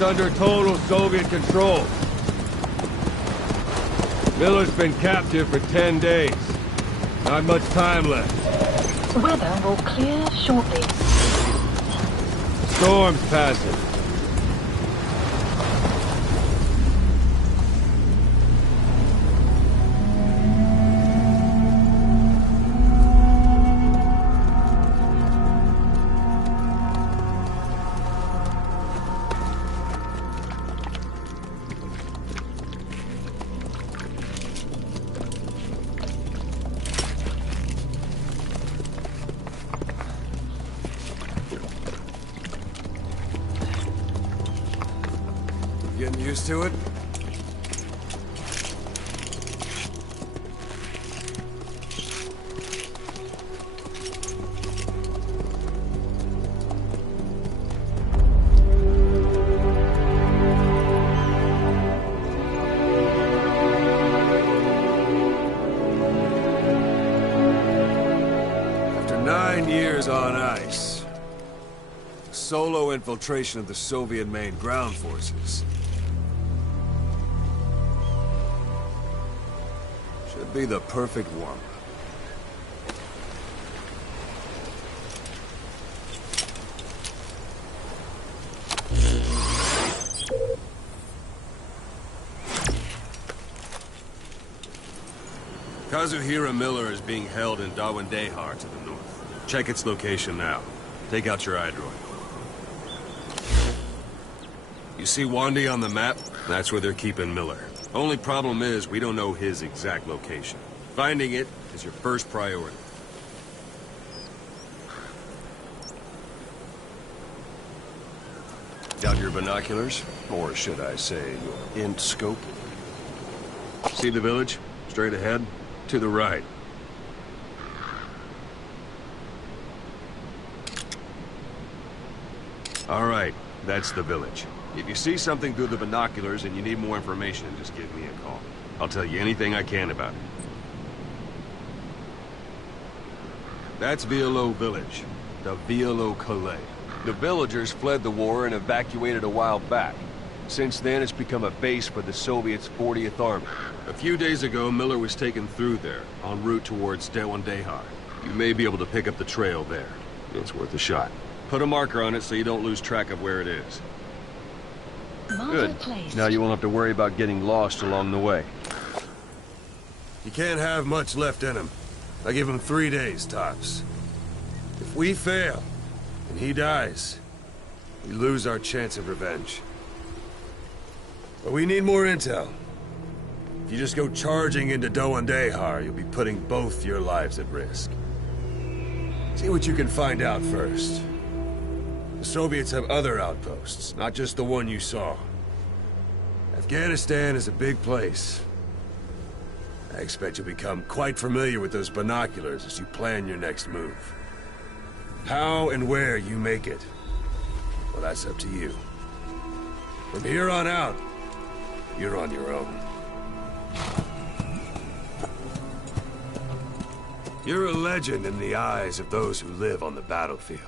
is under total Soviet control. Miller's been captive for 10 days. Not much time left. Weather will clear shortly. Storm's passing. Getting used to it? After 9 years on ice, solo infiltration of the Soviet main ground forces should be the perfect warm-up. Kazuhira Miller is being held in Dawandehar to the north. Check its location now. Take out your iDroid. You see Wandi on the map? That's where they're keeping Miller. Only problem is, we don't know his exact location. Finding it is your first priority. Got your binoculars? Or should I say, your int scope? See the village? Straight ahead? To the right. All right, that's the village. If you see something through the binoculars and you need more information, just give me a call. I'll tell you anything I can about it. That's Violo Village, the Violo Calais. The villagers fled the war and evacuated a while back. Since then, it's become a base for the Soviets' 40th Army. A few days ago, Miller was taken through there, en route towards Dawandehar. You may be able to pick up the trail there. It's worth a shot. Put a marker on it so you don't lose track of where it is. Good. Now you won't have to worry about getting lost along the way. You can't have much left in him. I give him 3 days, tops. If we fail, and he dies, we lose our chance of revenge. But we need more intel. If you just go charging into Dawandehar, you'll be putting both your lives at risk. See what you can find out first. The Soviets have other outposts, not just the one you saw. Afghanistan is a big place. I expect you'll become quite familiar with those binoculars as you plan your next move. How and where you make it, well, that's up to you. From here on out, you're on your own. You're a legend in the eyes of those who live on the battlefield.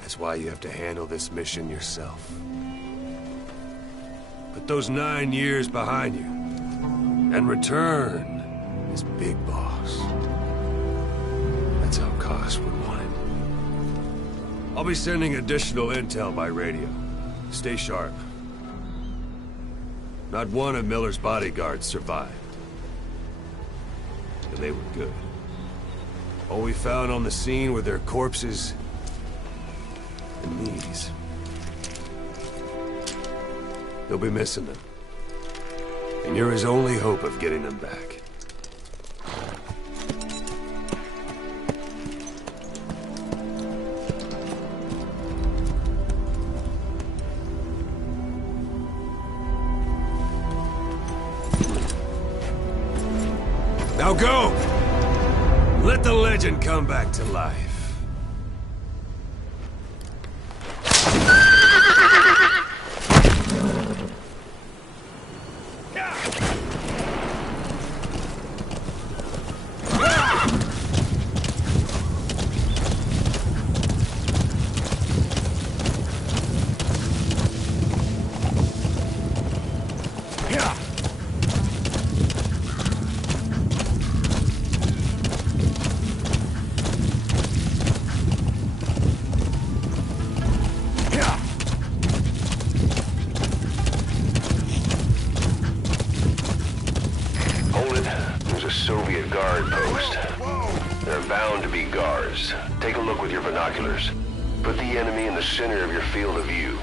That's why you have to handle this mission yourself. Put those 9 years behind you, and return as Big Boss. That's how Koss would want it. I'll be sending additional intel by radio. Stay sharp. Not one of Miller's bodyguards survived. And they were good. All we found on the scene were their corpses and knees. They'll be missing them. And you're his only hope of getting them back. Now go! Let the legend come back to life. Soviet guard post. There are bound to be guards. Take a look with your binoculars. Put the enemy in the center of your field of view.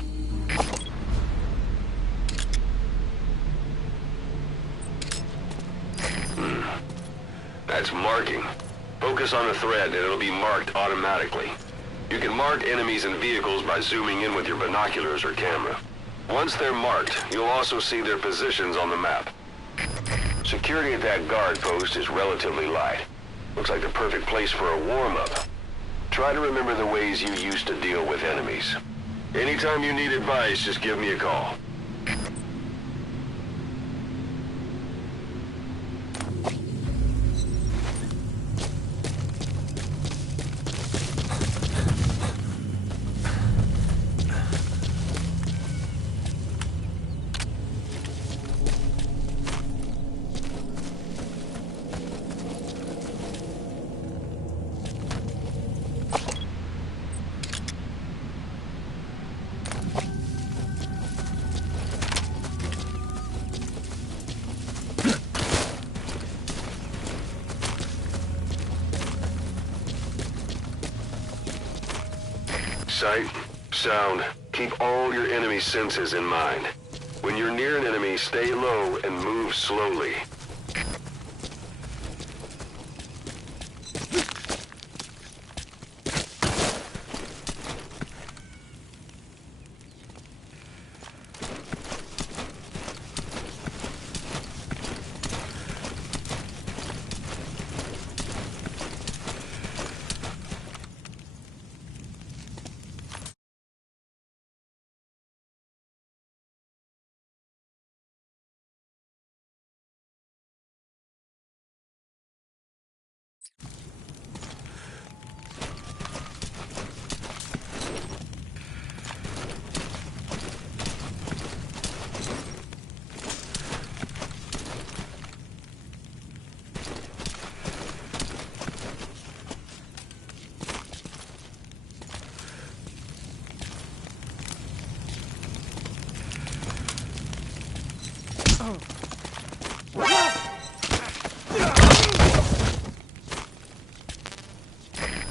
That's marking. Focus on the thread and it'll be marked automatically. You can mark enemies and vehicles by zooming in with your binoculars or camera. Once they're marked, you'll also see their positions on the map. Security at that guard post is relatively light. Looks like the perfect place for a warm-up. Try to remember the ways you used to deal with enemies. Anytime you need advice, just give me a call. Sight, sound, keep all your enemy senses in mind. When you're near an enemy, stay low and move slowly.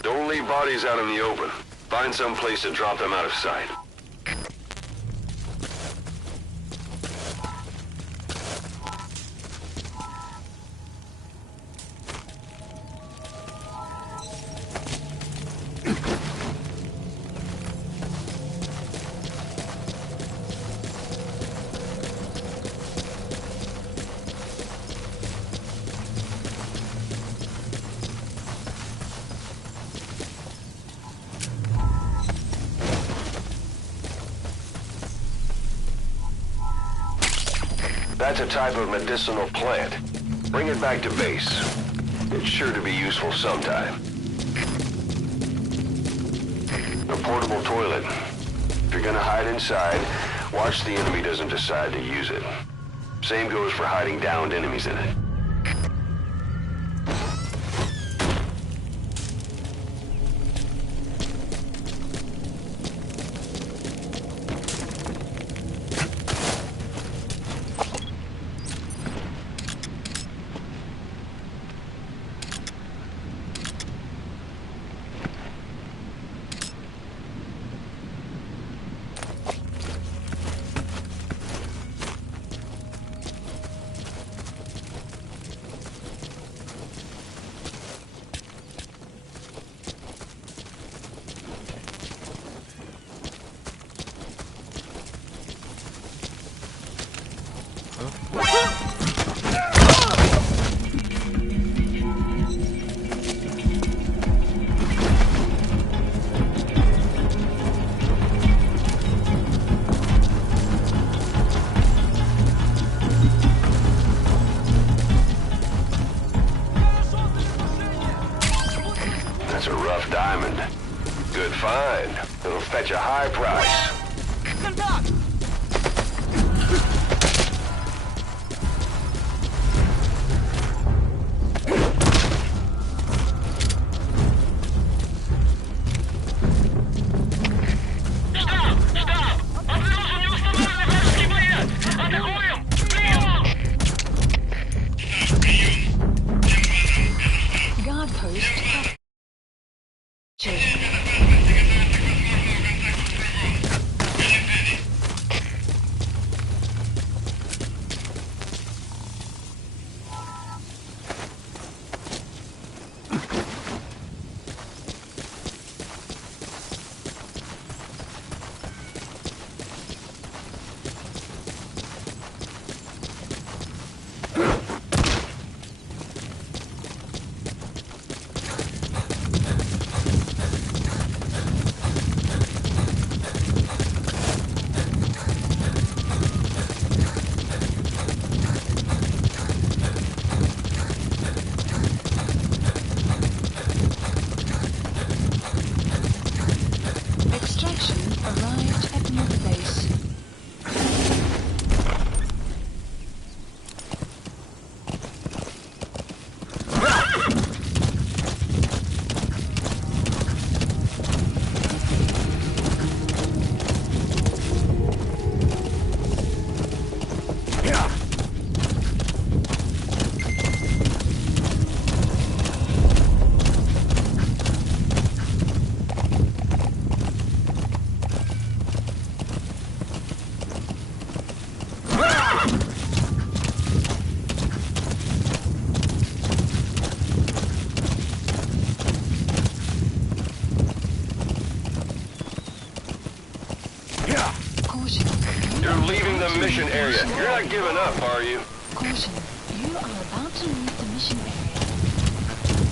Don't leave bodies out in the open. Find some place to drop them out of sight. That's a type of medicinal plant. Bring it back to base. It's sure to be useful sometime. A portable toilet. If you're gonna hide inside, watch the enemy doesn't decide to use it. Same goes for hiding downed enemies in it. That's a rough diamond. Good find. It'll fetch a high price. Прием! outpost captured. Arrived at new base. You're leaving the mission area. You're not giving up, are you? Caution, you are about to leave the mission area.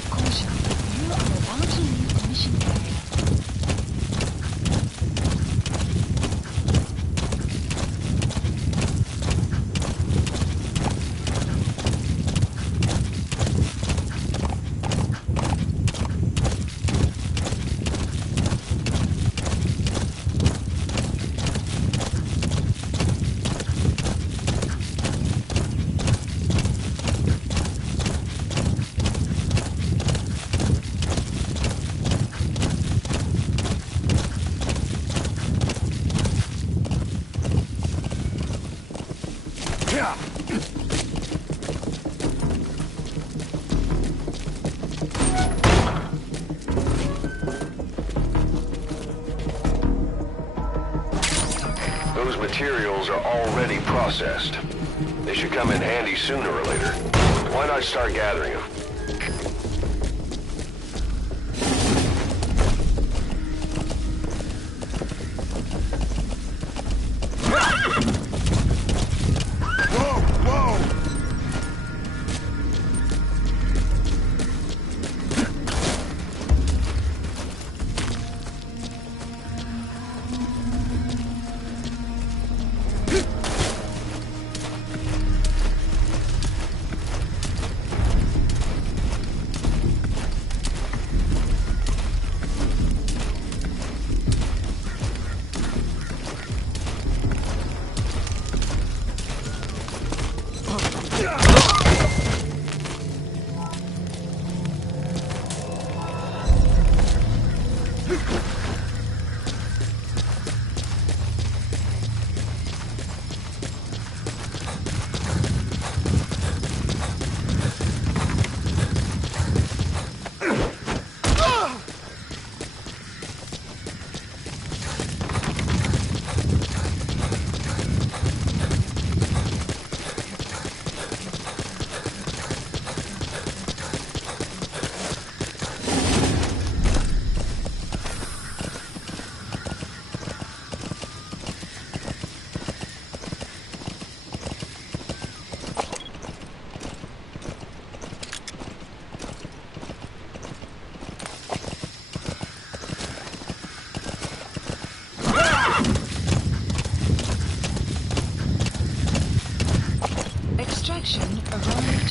Caution, you are about to leave the mission area. Those materials are already processed. They should come in handy sooner or later. Why not start gathering them?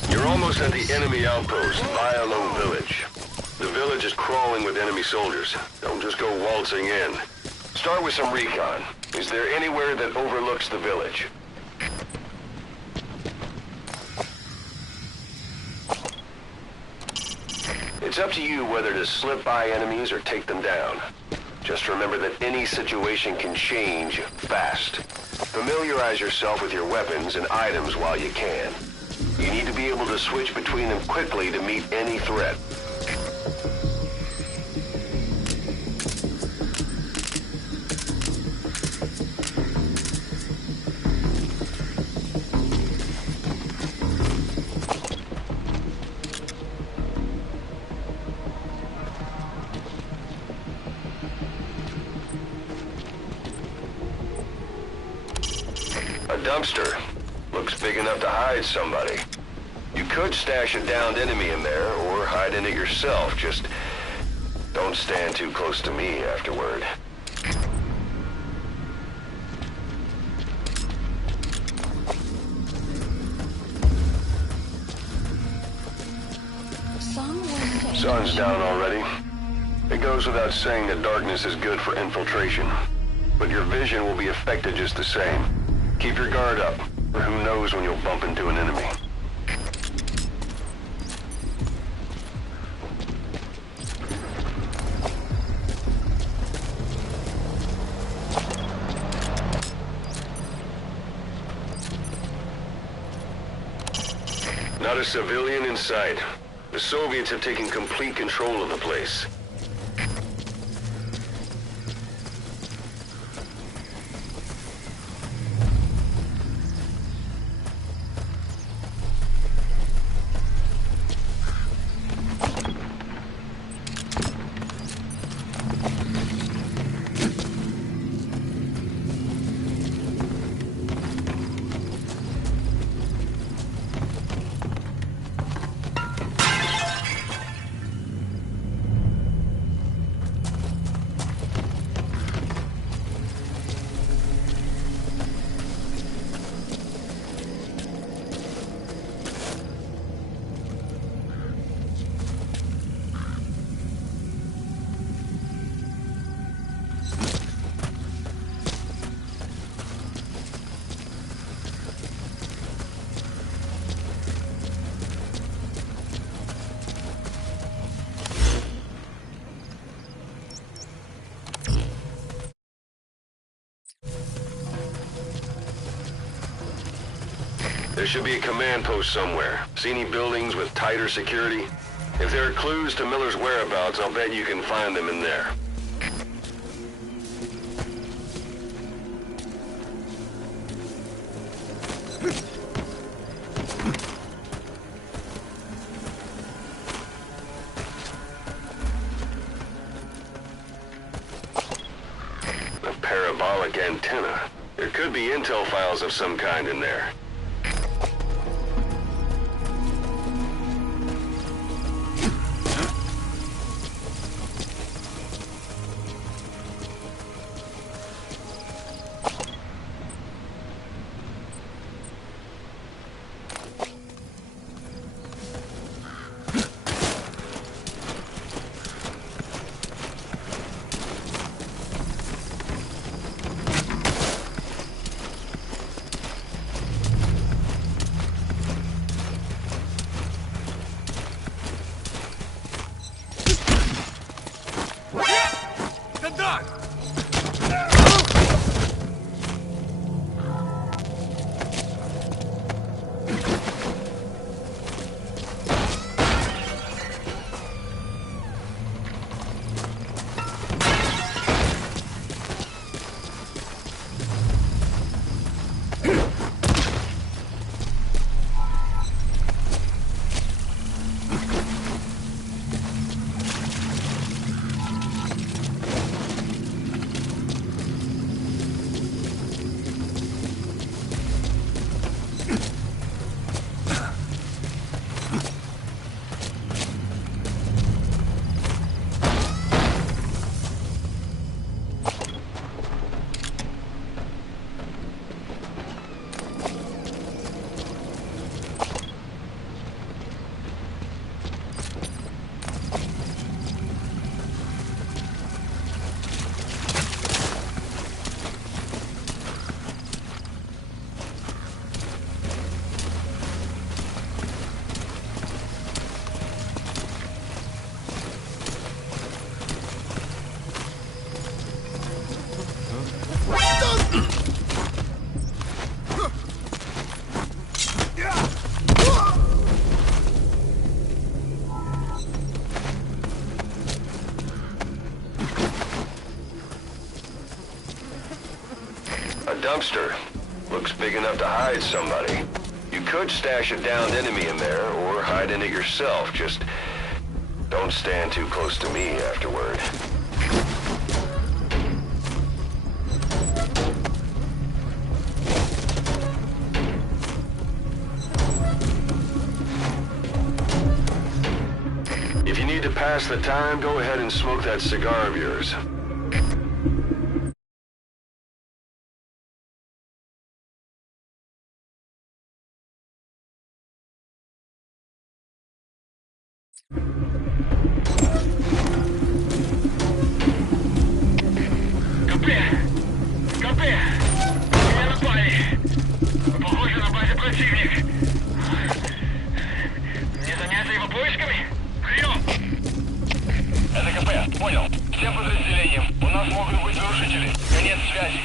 You're almost at the enemy outpost, Vialo Village. The village is crawling with enemy soldiers. Don't just go waltzing in. Start with some recon. Is there anywhere that overlooks the village? It's up to you whether to slip by enemies or take them down. Just remember that any situation can change fast. Familiarize yourself with your weapons and items while you can. You need to be able to switch between them quickly to meet any threat. dumpster. Looks big enough to hide somebody. You could stash a downed enemy in there, or hide in it yourself. Just don't stand too close to me afterward. Sun's down already. It goes without saying that darkness is good for infiltration. But your vision will be affected just the same. Keep your guard up, or who knows when you'll bump into an enemy. Not a civilian in sight. The Soviets have taken complete control of the place. There should be a command post somewhere. See any buildings with tighter security? If there are clues to Miller's whereabouts, I'll bet you can find them in there. A parabolic antenna. There could be intel files of some kind in there. Dumpster. Looks big enough to hide somebody. You could stash a downed enemy in there, or hide in it yourself. Just don't stand too close to me afterward. If you need to pass the time, go ahead and smoke that cigar of yours. КП! КП! Меня напали! Похоже, на базе противник. Не заняться его поисками? Прием! Это КП, понял. Всем подразделениям. У нас могут быть нарушители. Конец связи.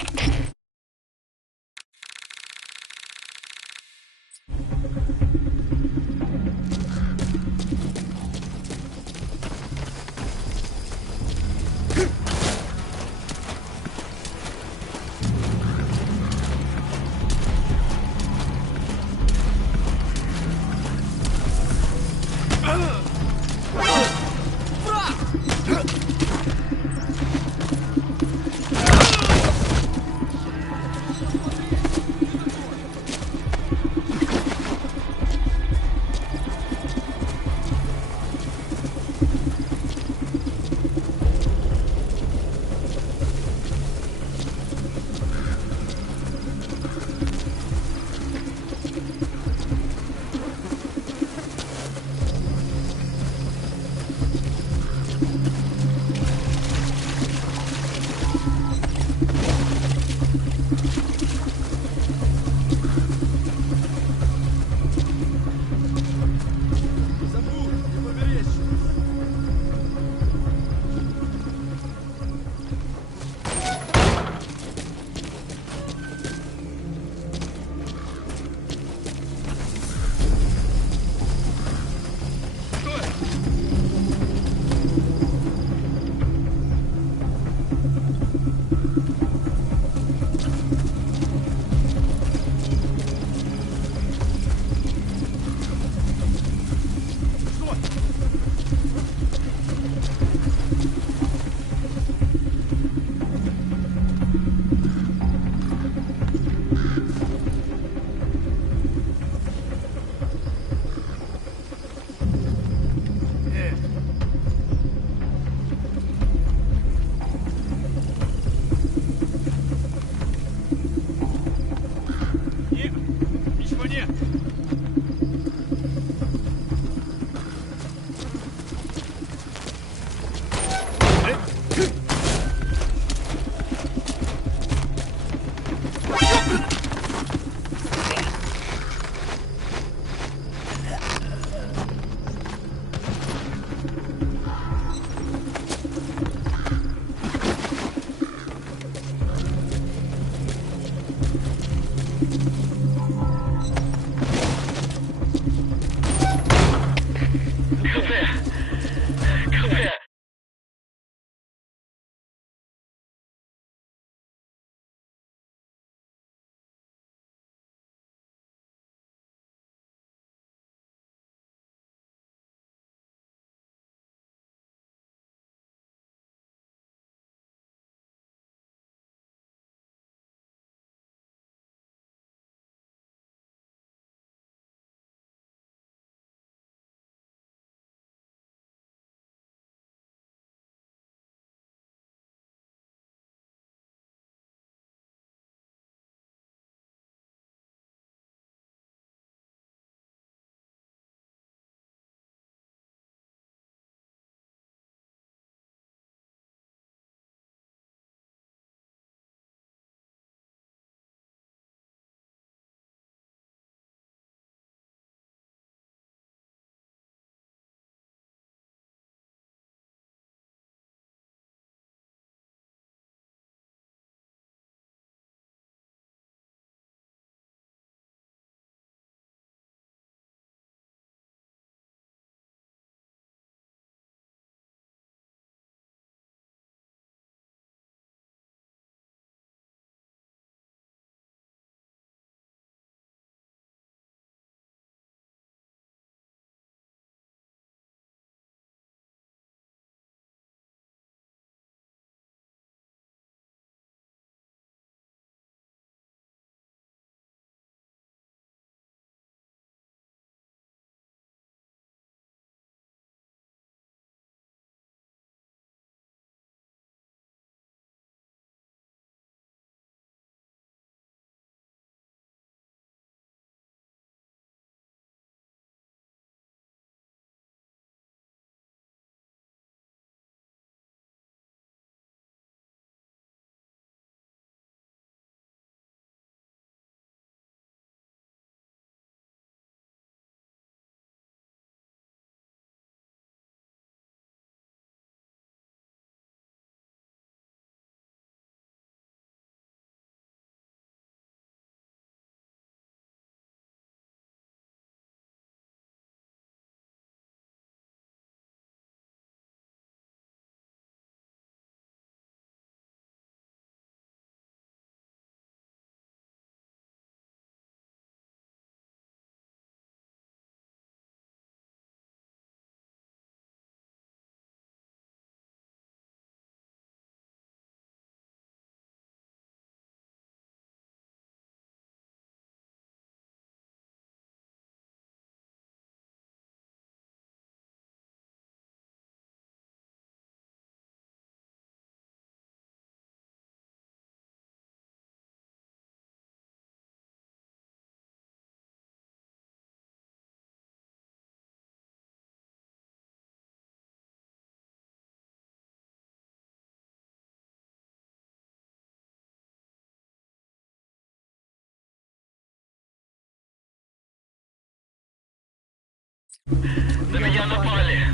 На меня напали.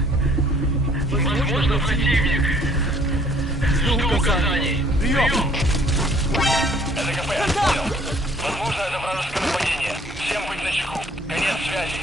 Возможно, противник. Жду указаний. Прием! Это КП, понял. Возможно, это вражеское нападение. Всем быть начеку. Конец связи.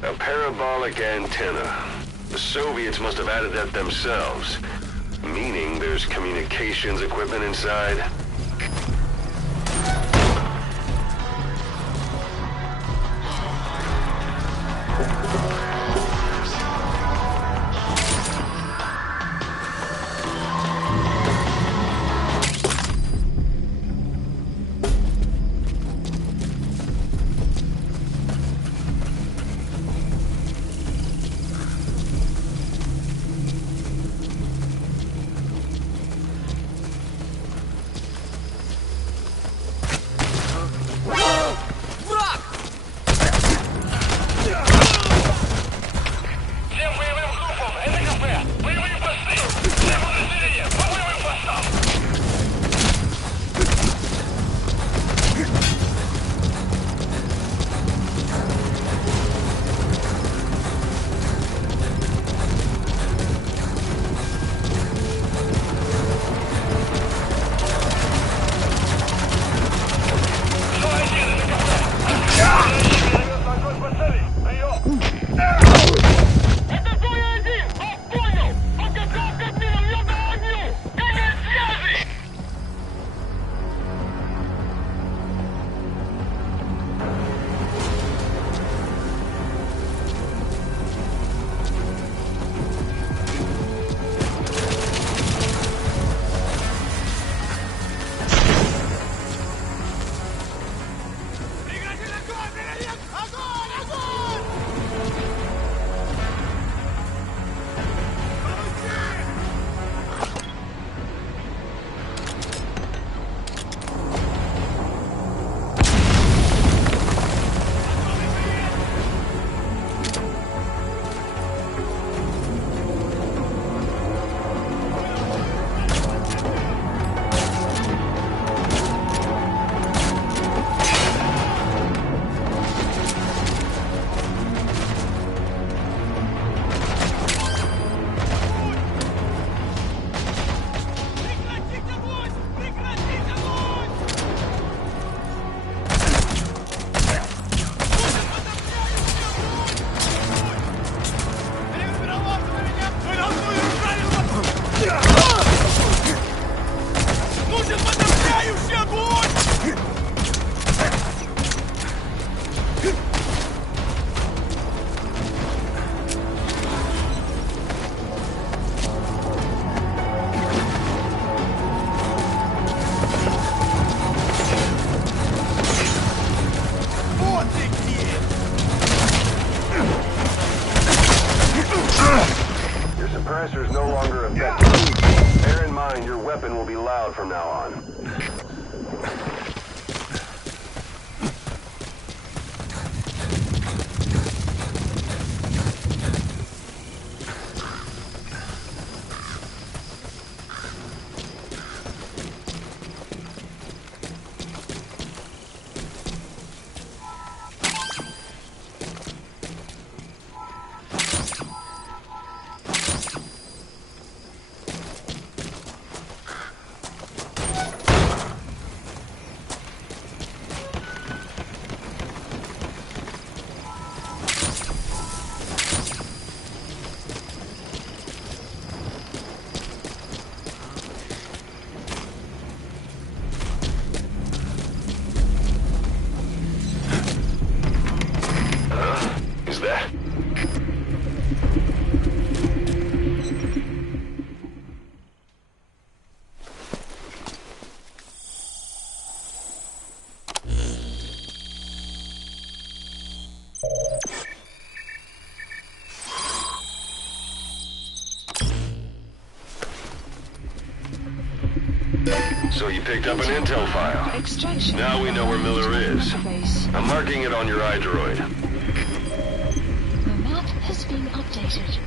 A parabolic antenna. The Soviets must have added that themselves. Meaning there's communications equipment inside? weapon will be loud from now on. Is that? So you picked up an intel file. Extraction. Now we know where Miller is. Database. I'm marking it on your iDroid. The map has been updated.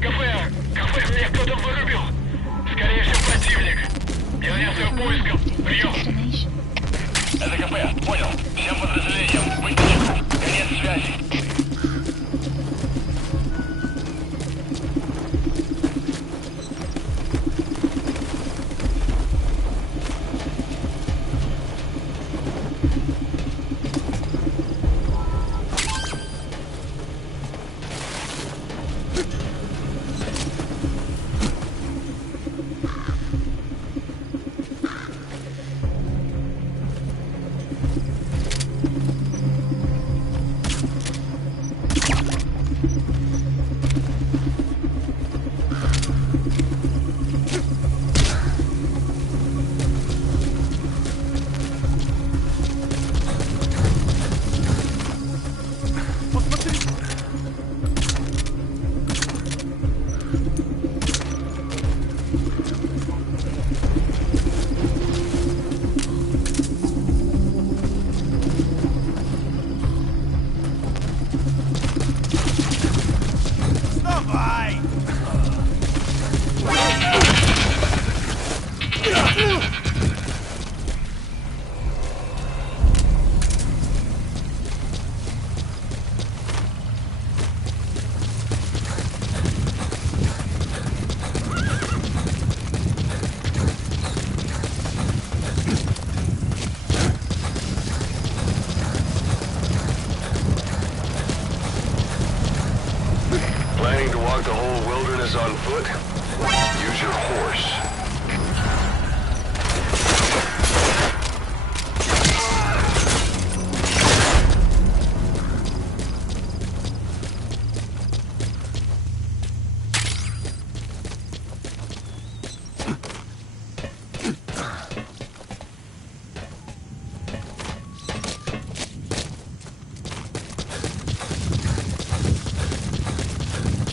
Кафе, меня кто-то вырубил. Скорее всего, противник. Изоляция поисков. Прием. Destination. Это КП, понял. Всем подразделениям быть начеку. Конец связи. Planning to walk the whole wilderness on foot? Use your horse.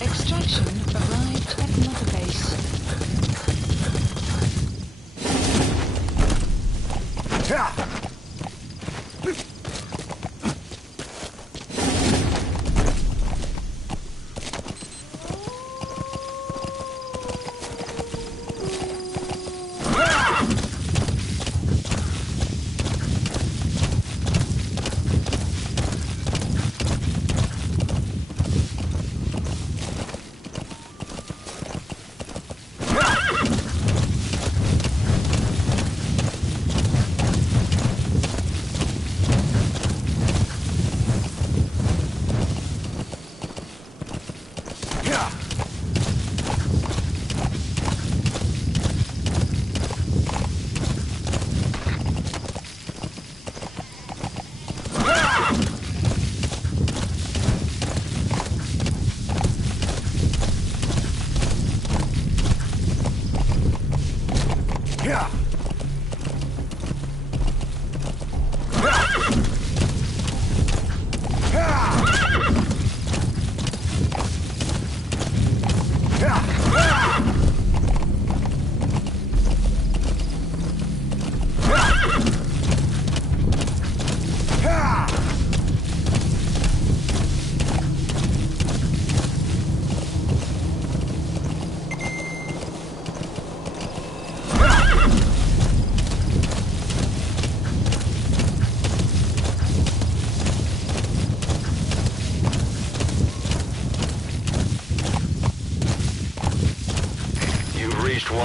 Extraction arrived at another base.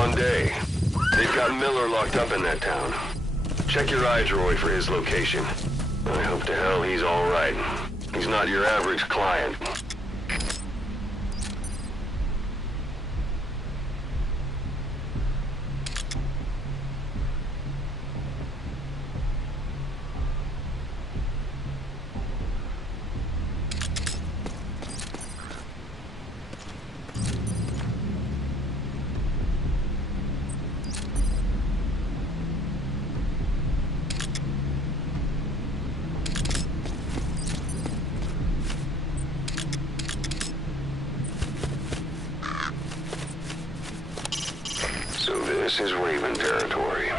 one day. They've got Miller locked up in that town. Check your iDroid for his location. I hope to hell he's all right. He's not your average client. So this is Raven territory.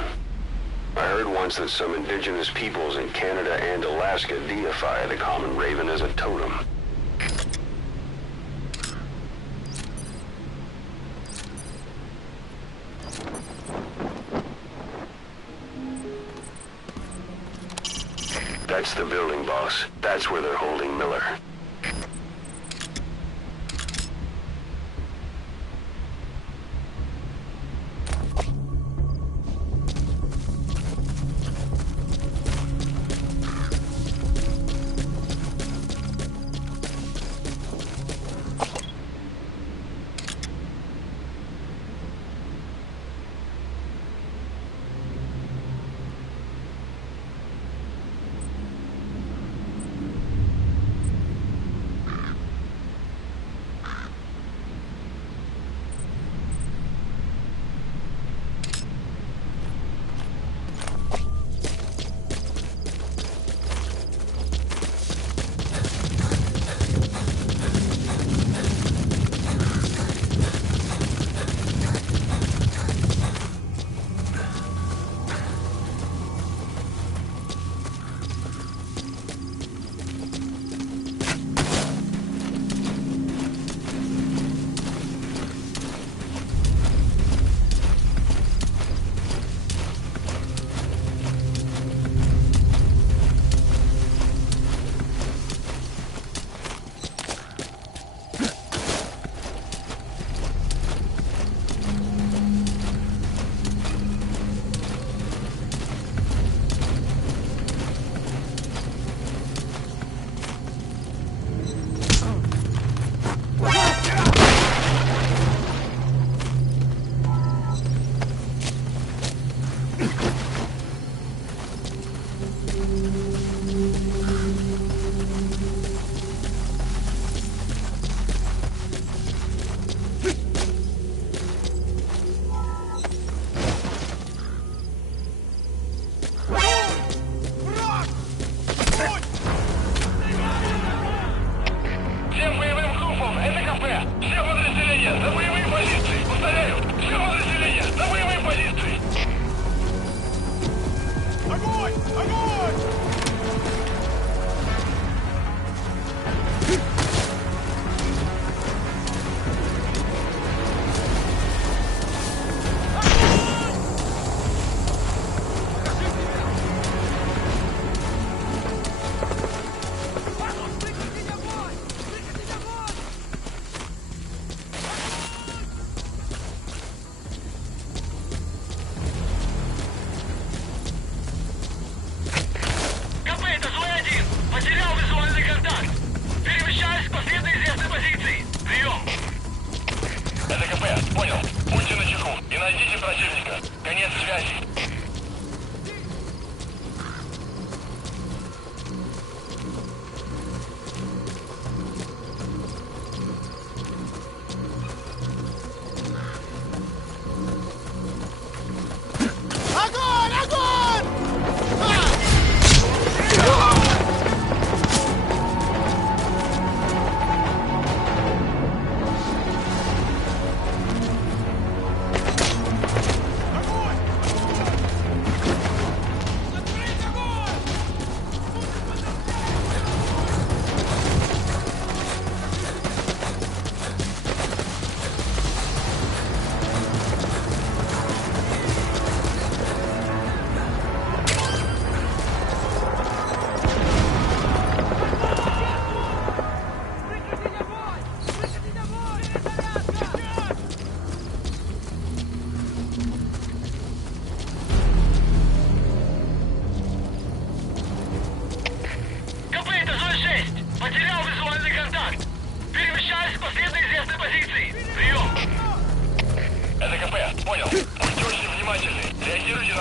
I heard once that some indigenous peoples in Canada and Alaska deify the common raven as a totem. That's the building, boss. That's where they're holding Miller.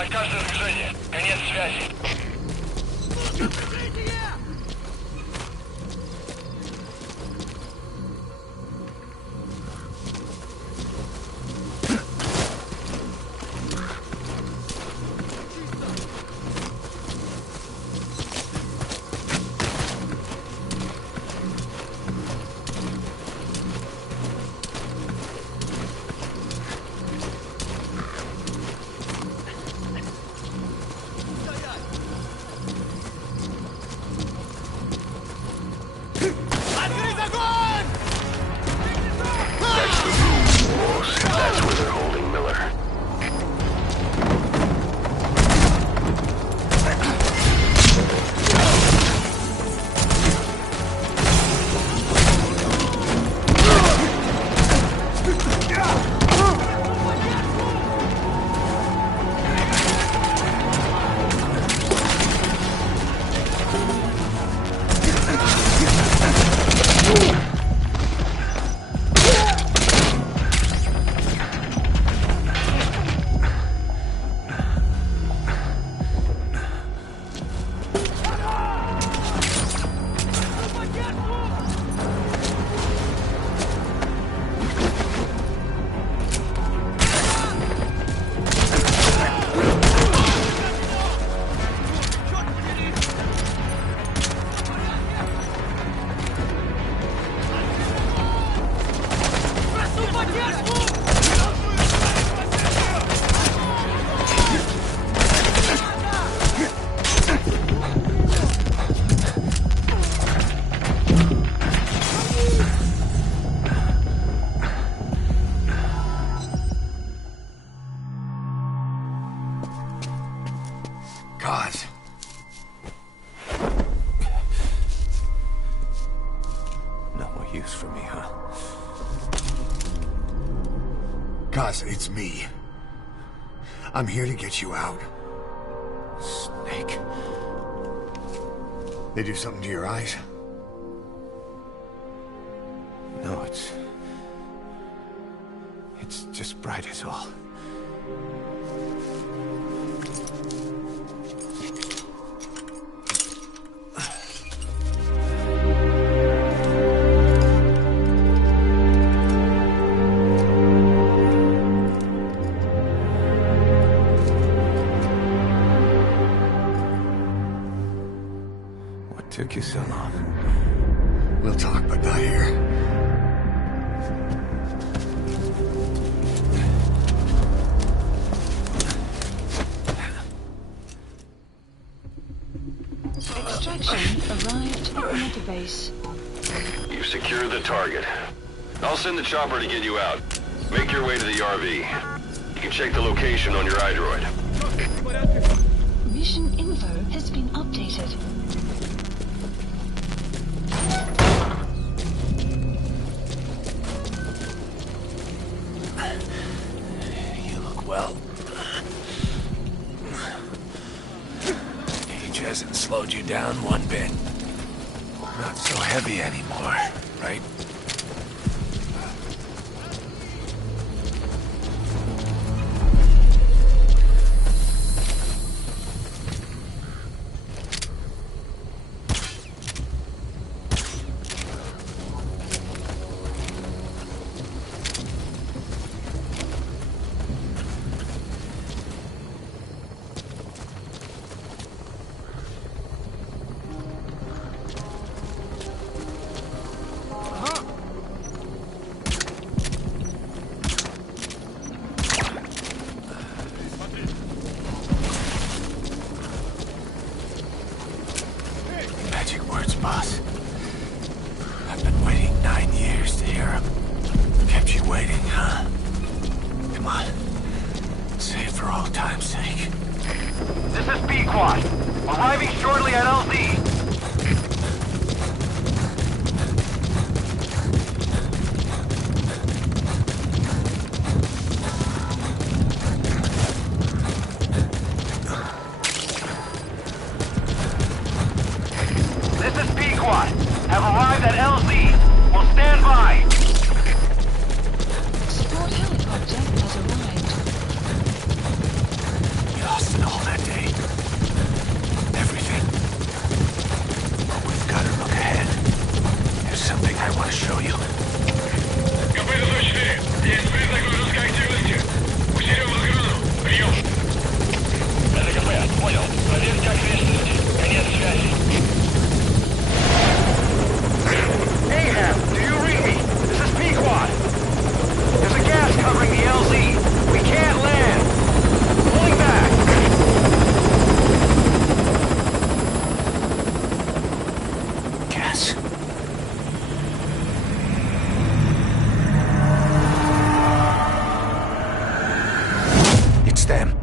за каждое движение. Конец связи. That's where they're holding Miller. God. No more use for me, huh? Kaz, it's me. I'm here to get you out. Snake. They do something to your eyes? No, it's just bright as all. What took you so long? We'll talk, but not here. Extraction arrived at the database. You've secured the target. I'll send the chopper to get you out. Make your way to the RV. You can check the location on your iDroid. Mission info has been updated. You look well. Age hasn't slowed you down one bit. Not so heavy anymore, right? Magic words, boss. I've been waiting 9 years to hear them. Kept you waiting, huh? Come on. Say it for old time's sake. This is Pequod. Arriving shortly at LZ. This is Pequod. Have arrived at LZ. Will stand by. Support helicopter has arrived. We lost the It's them.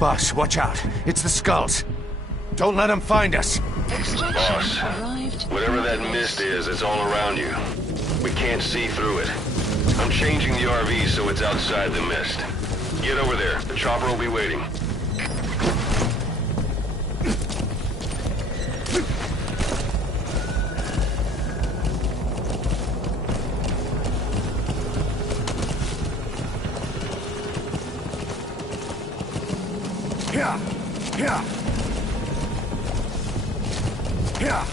Boss, watch out. It's the Skulls. Don't let them find us. Extraction Boss, arrived. whatever that mist is, it's all around you. We can't see through it. I'm changing the RV so it's outside the mist. Get over there. The chopper will be waiting. Here! Here! Here!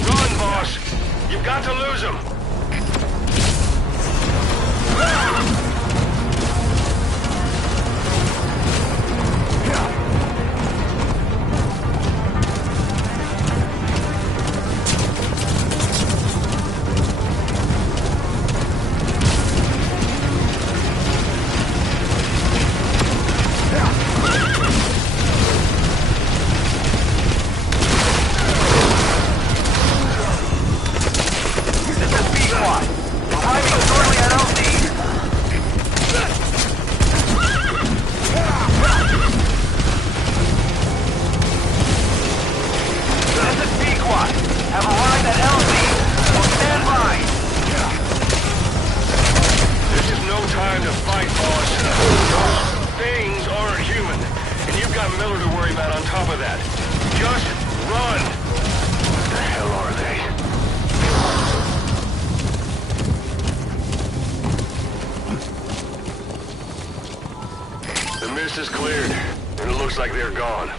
Run, boss! You've got to lose him! This is no time to fight, boss. Those things aren't human. And you've got Miller to worry about on top of that. Just run! What the hell are they? The mist is cleared, and it looks like they're gone.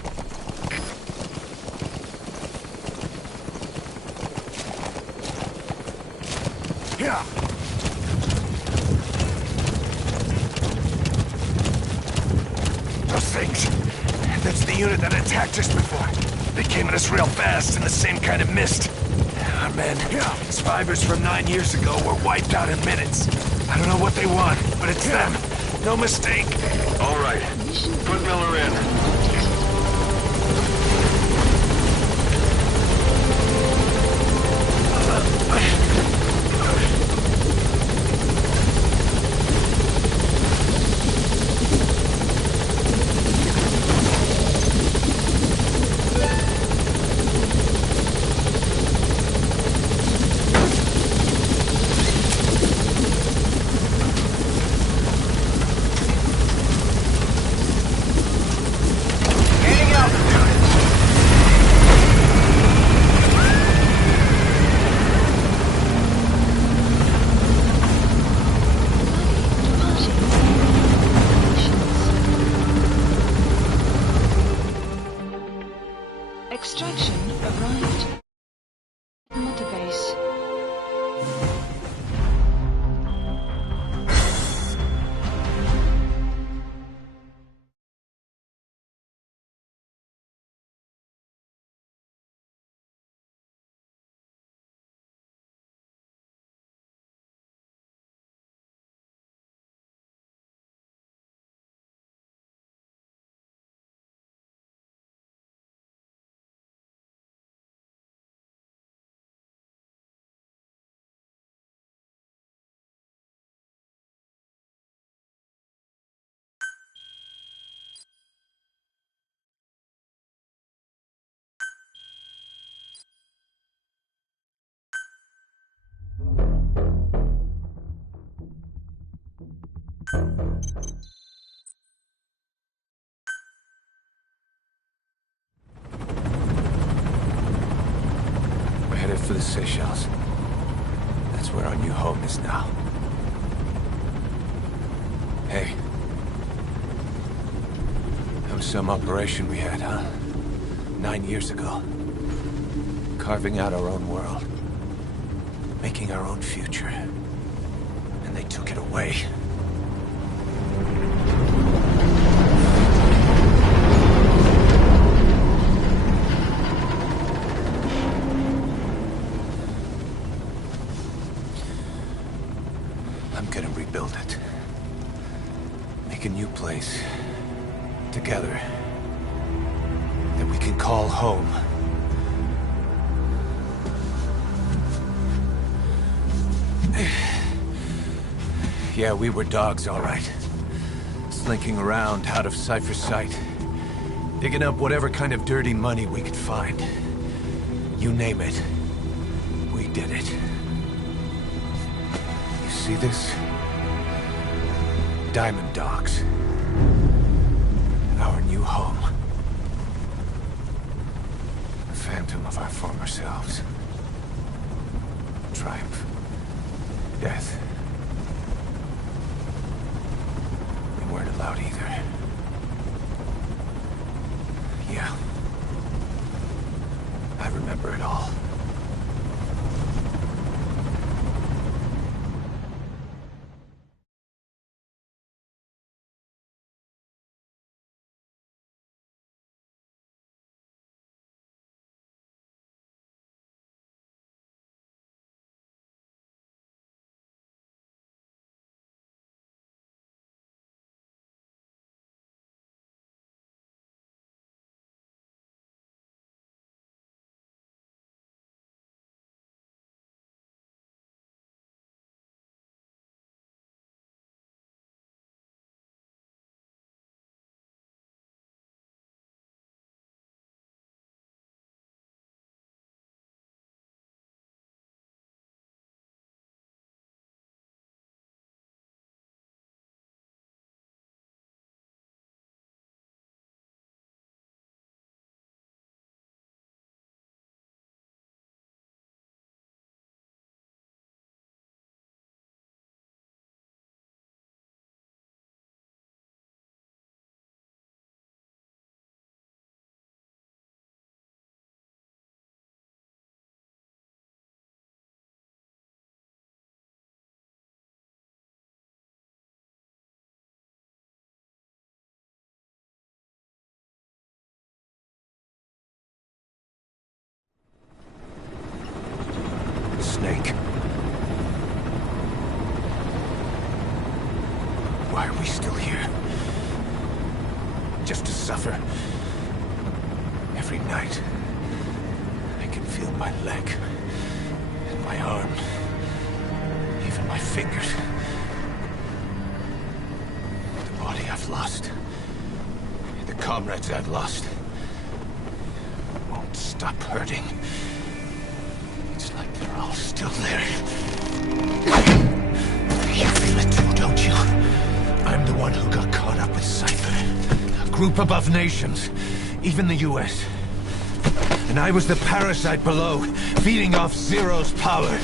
Here! Those things. That's the unit that attacked us before. They came at us real fast in the same kind of mist. Our men, survivors from 9 years ago, were wiped out in minutes. I don't know what they want, but it's them. No mistake. All right, put Miller in. Extraction arrived. Motorbase. We're headed for the Seychelles. That's where our new home is now. Hey. That was some operation we had, huh? 9 years ago. Carving out our own world. Making our own future. And they took it away. I'm gonna rebuild it. Make a new place. Together. That we can call home. Yeah, we were dogs, all right. Slinking around out of Cypher's sight. Digging up whatever kind of dirty money we could find. You name it. We did it. You see this? Diamond Dogs. Our new home. A phantom of our former selves. Triumph. Death. We weren't allowed either. Yeah. I remember it all. Snake. Why are we still here? Just to suffer? Every night, I can feel my leg, and my arm, even my fingers. The body I've lost, the comrades I've lost, won't stop hurting. It's like they're all still there. You feel it too, don't you? I'm the one who got caught up with Cypher. A group above nations. Even the US. And I was the parasite below, feeding off Zero's power.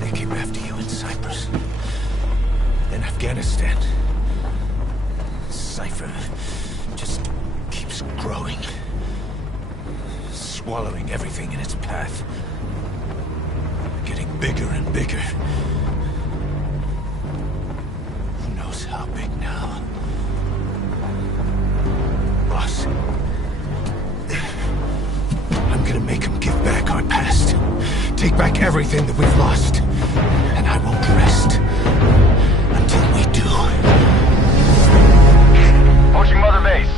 They came after you in Cyprus. In Afghanistan. Cypher just keeps growing. Swallowing everything in its path. Getting bigger and bigger. Who knows how big now? Boss. I'm gonna make him give back our past. Take back everything that we've lost. And I won't rest until we do. Approaching Mother Base.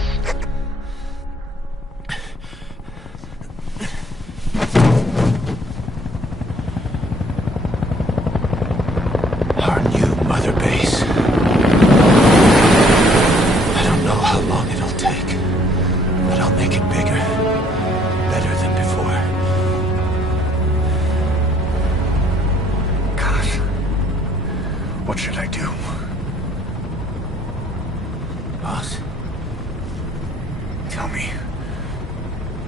Our new Mother Base. I don't know how long it'll take, but I'll make it bigger. Better than before.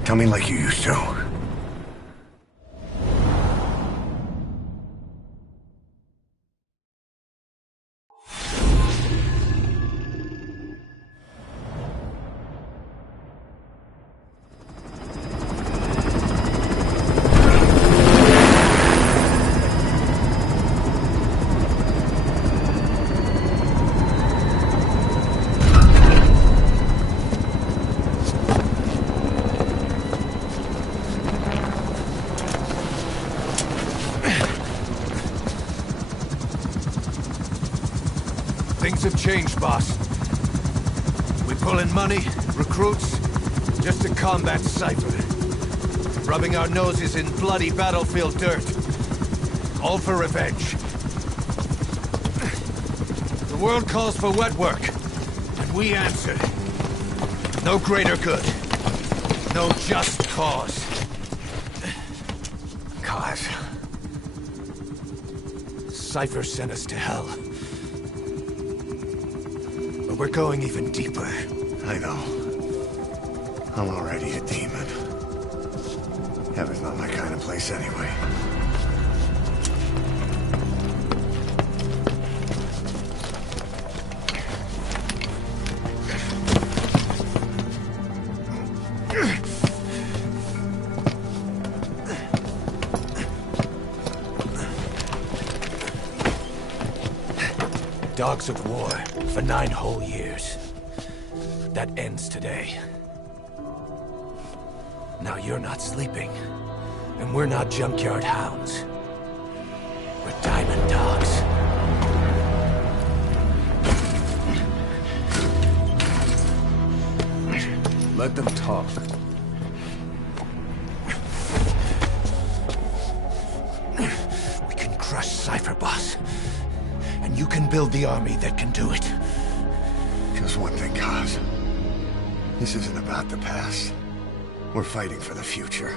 Tell me like you used to. Things have changed, boss. We pull in money, recruits, just to combat Cypher. Rubbing our noses in bloody battlefield dirt. All for revenge. The world calls for wet work, and we answer. No greater good. No just cause. Cause. Cypher sent us to hell. We're going even deeper. I know. I'm already a demon. Heaven's not my kind of place anyway. Dogs of war for 9 whole years. That ends today. Now you're not sleeping, and we're not junkyard hounds. We're diamond dogs. Let them talk. We can crush Cypher, boss. And you can build the army that can do it. Just one thing, Kaz. This isn't about the past. We're fighting for the future.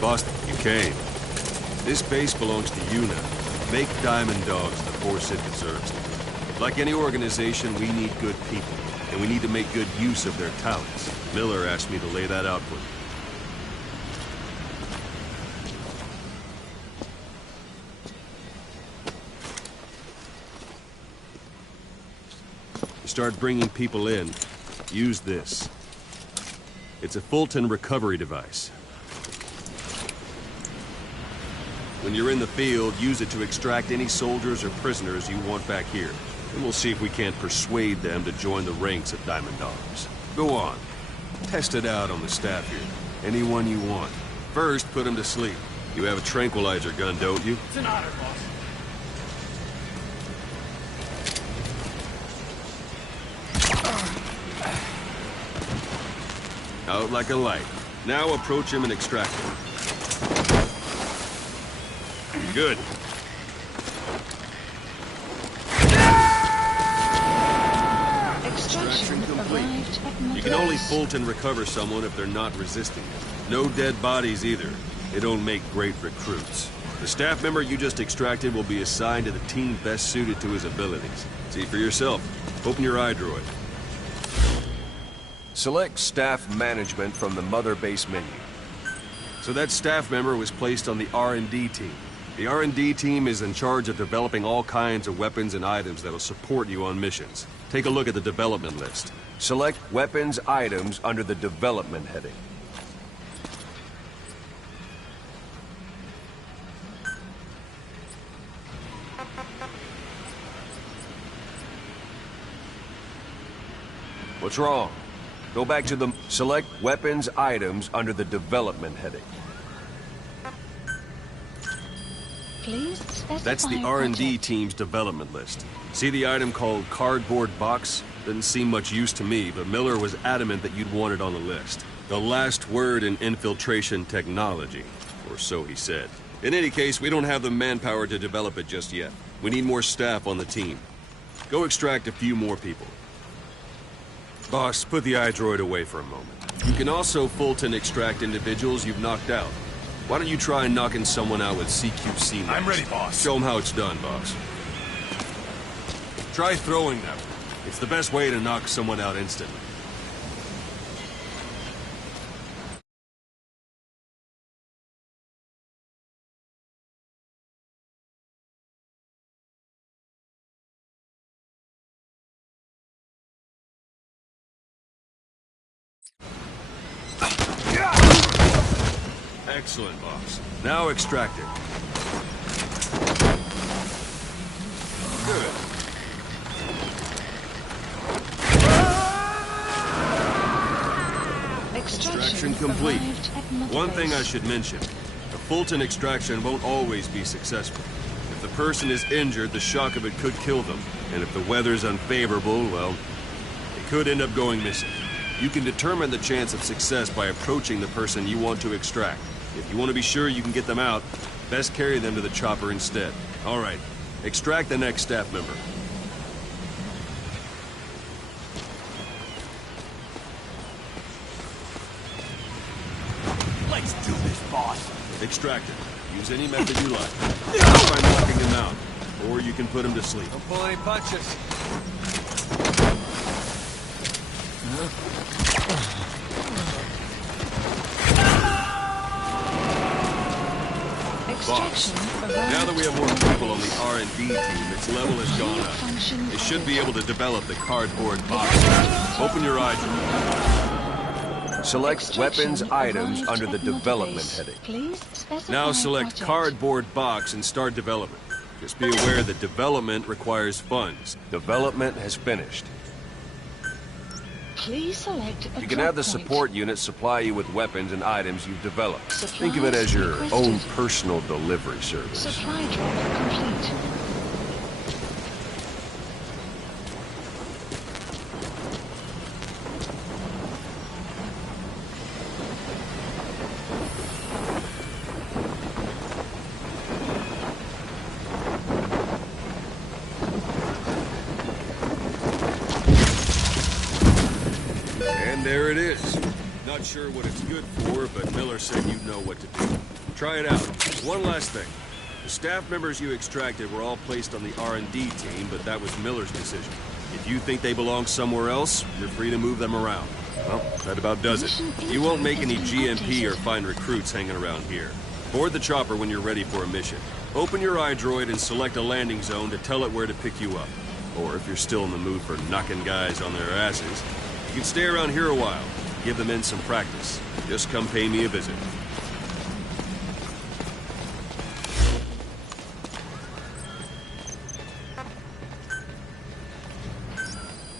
Boston, you came. This base belongs to you now. Make Diamond Dogs the force it deserves. Like any organization, we need good people, and we need to make good use of their talents. Miller asked me to lay that out for you. You start bringing people in, use this. It's a Fulton recovery device. When you're in the field, use it to extract any soldiers or prisoners you want back here. And we'll see if we can't persuade them to join the ranks of Diamond Dogs. Go on. Test it out on the staff here. Anyone you want. First, put them to sleep. You have a tranquilizer gun, don't you? It's an honor, boss. Out like a light. Now approach him and extract him. Good. Extraction complete. arrived at You can only Madras. Fulton recover someone if they're not resisting it. No dead bodies either. They don't make great recruits. The staff member you just extracted will be assigned to the team best suited to his abilities. See for yourself. Open your iDroid. Select staff management from the mother base menu. So that staff member was placed on the R&D team. The R&D team is in charge of developing all kinds of weapons and items that'll support you on missions. Take a look at the development list. Select weapons items under the development heading. What's wrong? Go back to the select weapons items under the development heading. Please That's the Specify R&D project. team's development list. See the item called cardboard box? Didn't seem much use to me, but Miller was adamant that you'd want it on the list. The last word in infiltration technology, or so he said. In any case, we don't have the manpower to develop it just yet. We need more staff on the team. Go extract a few more people. Boss, put the iDroid away for a moment. You can also Fulton extract individuals you've knocked out. Why don't you try knocking someone out with CQC next? I'm ready, boss. Show them how it's done, boss. Try throwing them. It's the best way to knock someone out instantly. Excellent, boss. Now extract it. Good. Extraction complete. arrived at Mother One thing Base. I should mention. A Fulton extraction won't always be successful. If the person is injured, the shock of it could kill them. And if the weather's unfavorable, well, they could end up going missing. You can determine the chance of success by approaching the person you want to extract. If you want to be sure you can get them out, best carry them to the chopper instead. All right, extract the next staff member. Let's do this, boss. Extract it. Use any method you like. By knocking him out, or you can put him to sleep. Don't pull any punches. Extraction arrived. Now that we have more at Mother people on the Base. R&D team, its level has gone up. Function They should of be the- able to develop the cardboard box. Open your eyes. Select Extraction weapons items arrived under the at Mother development Base. heading. Please specify Now select project. cardboard box and start development. Just be aware that development requires funds. Development has finished. Please select a You can drop have the point. support unit supply you with weapons and items you've developed. Supplies Think of it as your requested. own personal delivery service. Supply drop complete. And there it is. Not sure what it's good for, but Miller said you'd know what to do. Try it out. One last thing. The staff members you extracted were all placed on the R&D team, but that was Miller's decision. If you think they belong somewhere else, you're free to move them around. Well, that about does it. You won't make any GMP or find recruits hanging around here. Board the chopper when you're ready for a mission. Open your iDroid and select a landing zone to tell it where to pick you up. Or if you're still in the mood for knocking guys on their asses, you can stay around here a while. Give the men some practice. Just come pay me a visit.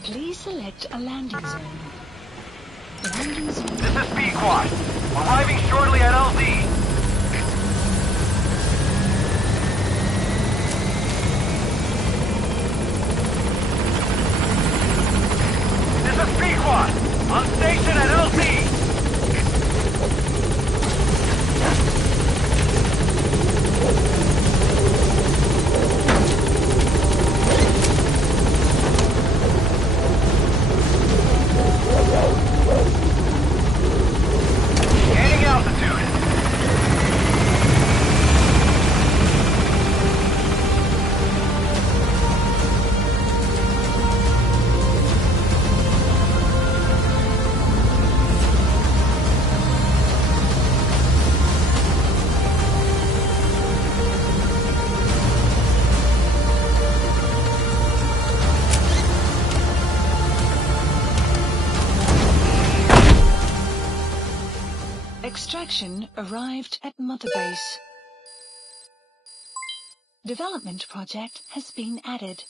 Please select a landing zone. Landing zone. This is Pequod. Arriving shortly at LZ. This is Pequod. On station at LZ. Gaining altitude. Extraction arrived at Mother Base. Development project has been added.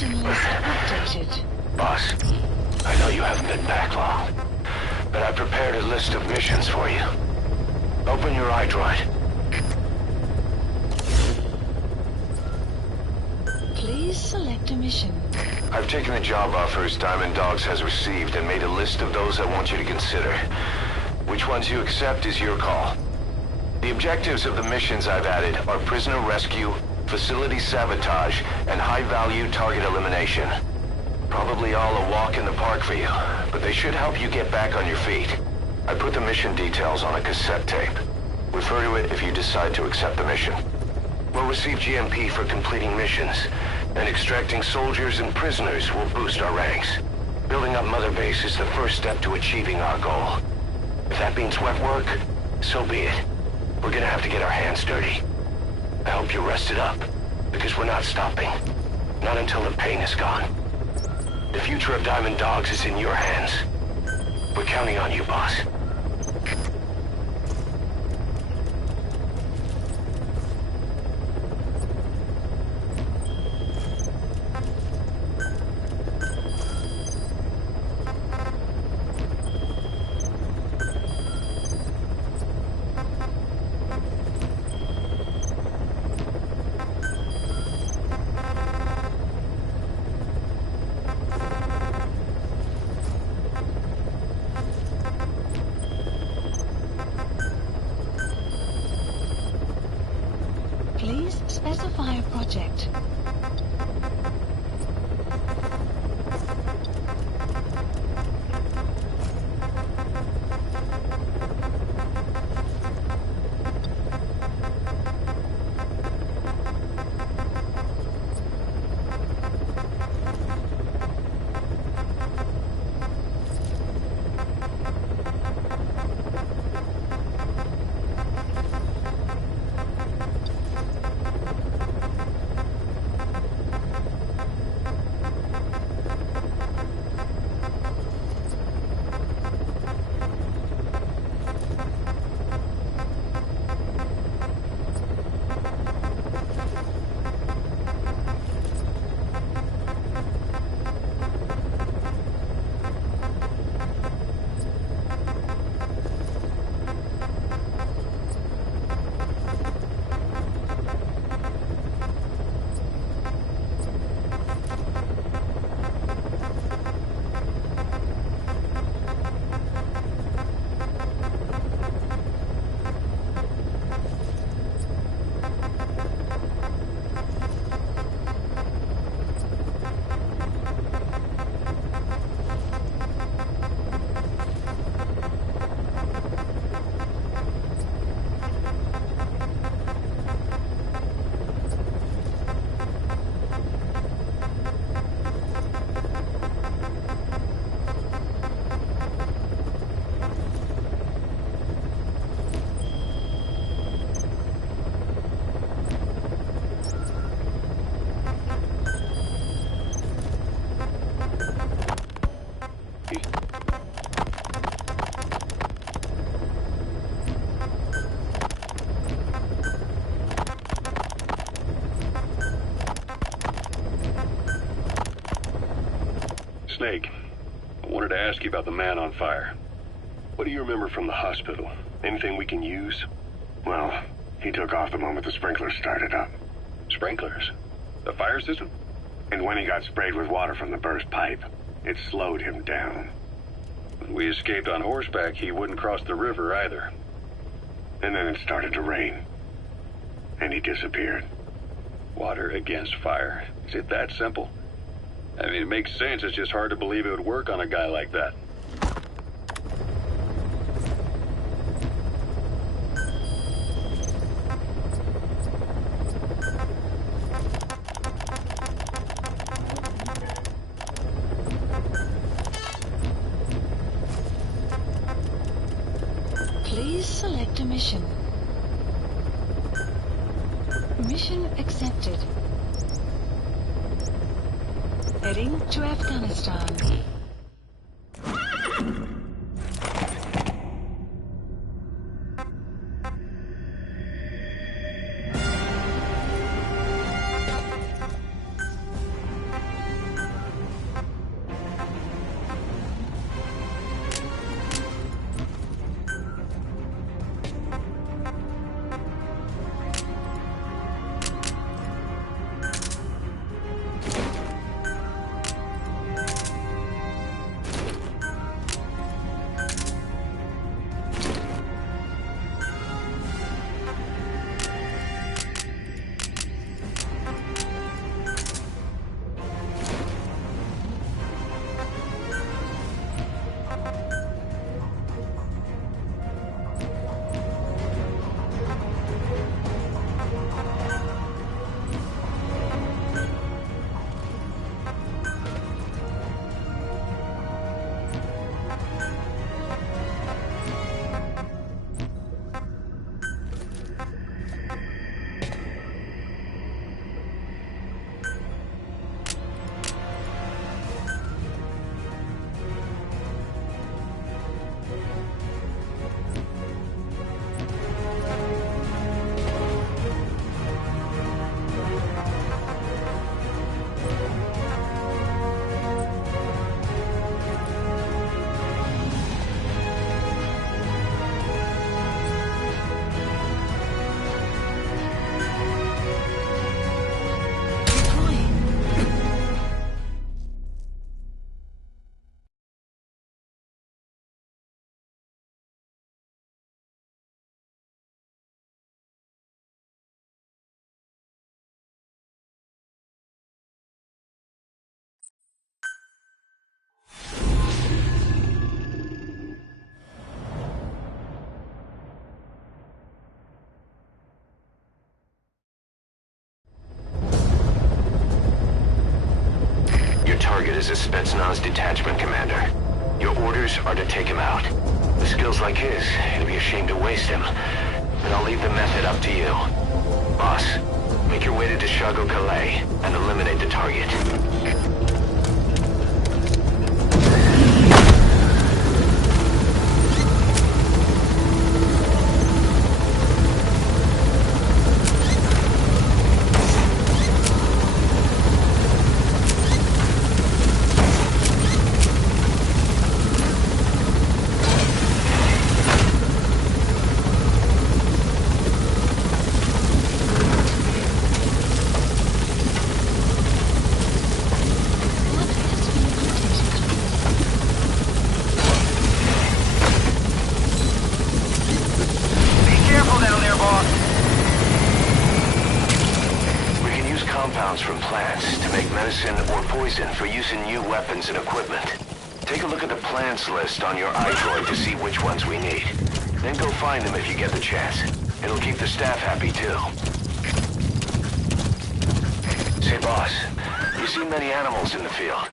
mission list updated. Boss, I know you haven't been back long, but I prepared a list of missions for you. Open your iDroid. Please select a mission. I've taken the job offers Diamond Dogs has received and made a list of those I want you to consider. Which ones you accept is your call. The objectives of the missions I've added are prisoner rescue, facility sabotage, and high-value target elimination. Probably all a walk in the park for you, but they should help you get back on your feet. I put the mission details on a cassette tape. Refer to it if you decide to accept the mission. We'll receive GMP for completing missions, and extracting soldiers and prisoners will boost our ranks. Building up Mother Base is the first step to achieving our goal. If that means wet work, so be it. We're gonna have to get our hands dirty. I hope you're rested up, because we're not stopping. Not until the pain is gone. The future of Diamond Dogs is in your hands. We're counting on you, boss. Please specify a project. Snake, I wanted to ask you about the man on fire. What do you remember from the hospital? Anything we can use? Well, he took off the moment the sprinklers started up. Sprinklers? The fire system? And when he got sprayed with water from the burst pipe, it slowed him down. When we escaped on horseback, he wouldn't cross the river either. And then it started to rain. And he disappeared. Water against fire. Is it that simple? I mean, it makes sense. It's just hard to believe it would work on a guy like that. Please select a mission. Mission accepted. Heading to Afghanistan. is a Spetsnaz detachment commander. Your orders are to take him out. With skills like his, it'd be a shame to waste him. But I'll leave the method up to you. Boss, make your way to Deshago Calais and eliminate the target. From plants to make medicine or poison for use in new weapons and equipment. Take a look at the plants list on your iDroid to see which ones we need. Then go find them if you get the chance. It'll keep the staff happy too. Say, boss, you see many animals in the field?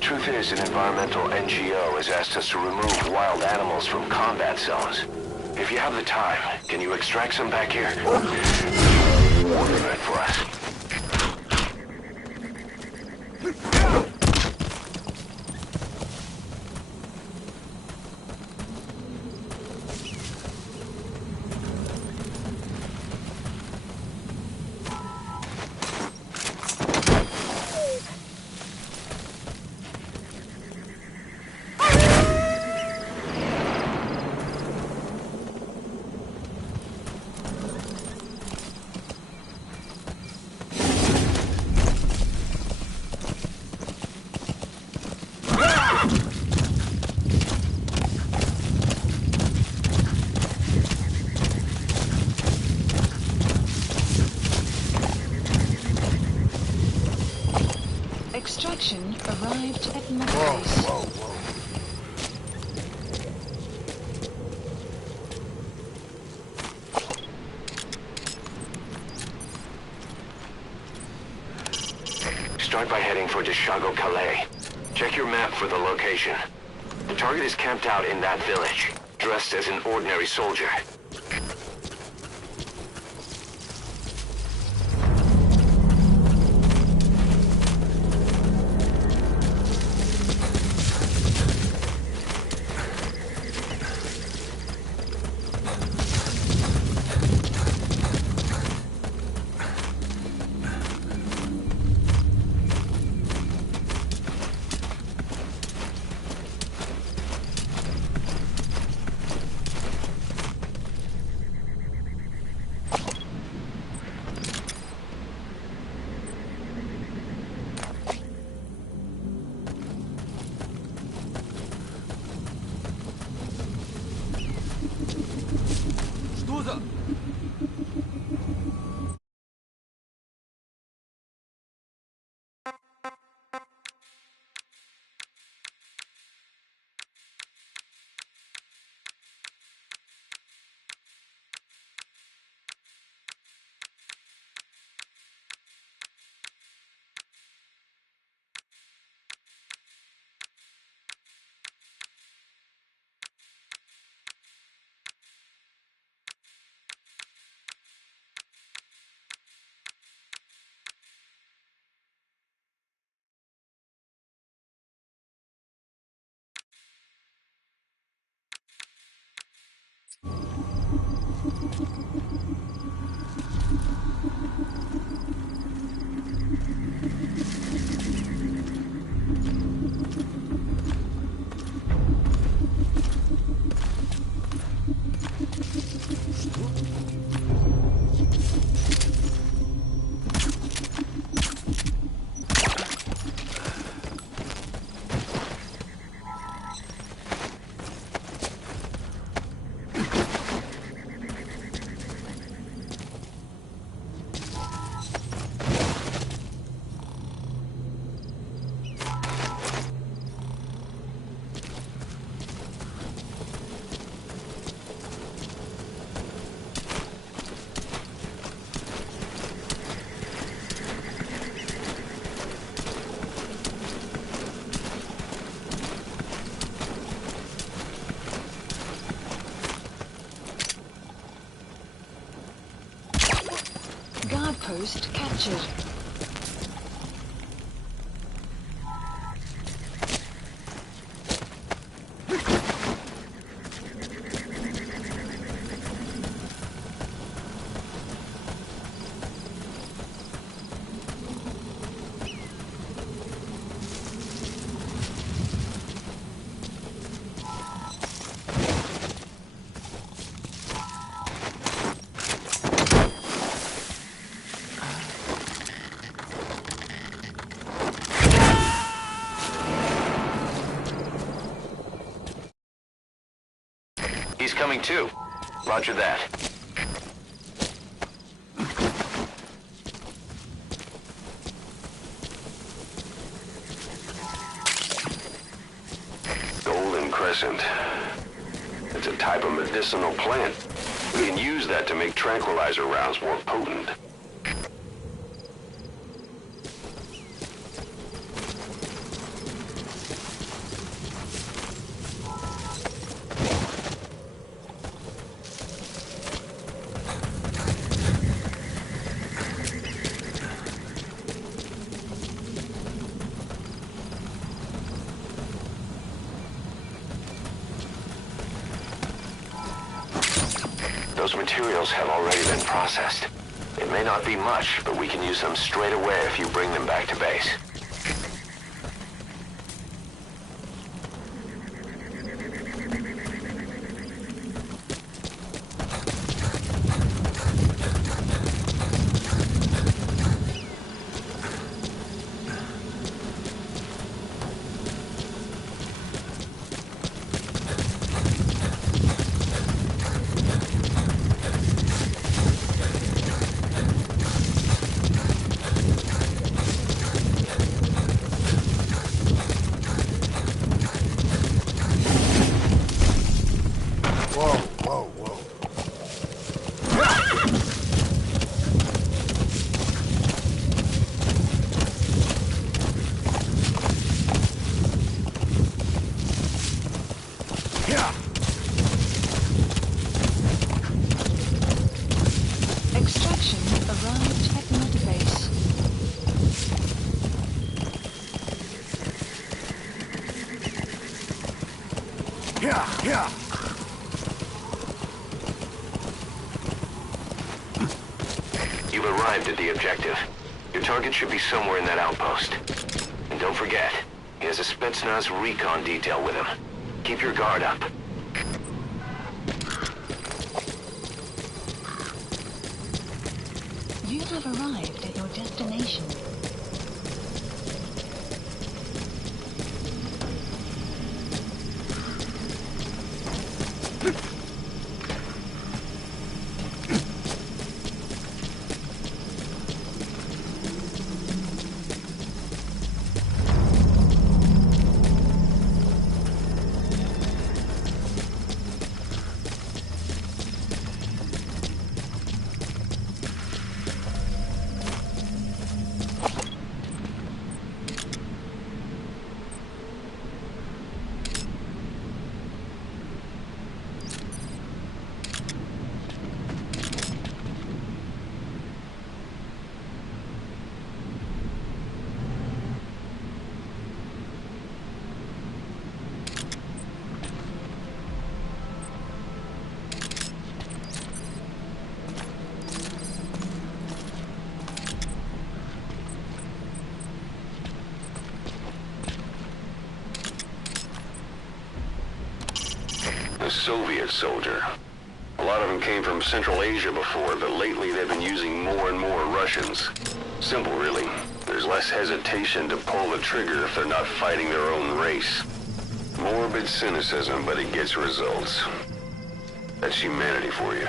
Truth is, an environmental NGO has asked us to remove wild animals from combat zones. If you have the time, can you extract some back here? Right for us. Extraction arrived at my base. Start by heading for Deshago Calais. Check your map for the location. The target is camped out in that village, dressed as an ordinary soldier. Richard. He's coming too. Roger that. Golden Crescent. It's a type of medicinal plant. We can use that to make tranquilizer rounds more potent. Those materials have already been processed. It may not be much, but we can use them straight away if you bring them back to base. Extraction arrived at Mother Base. You've arrived at the objective. Your target should be somewhere in that outpost. And don't forget, he has a Spetsnaz recon detail with him. Keep your guard up. You have arrived at your destination. A Soviet soldier. A lot of them came from Central Asia before, but lately they've been using more and more Russians. Simple, really. There's less hesitation to pull the trigger if they're not fighting their own race. Morbid cynicism, but it gets results. That's humanity for you.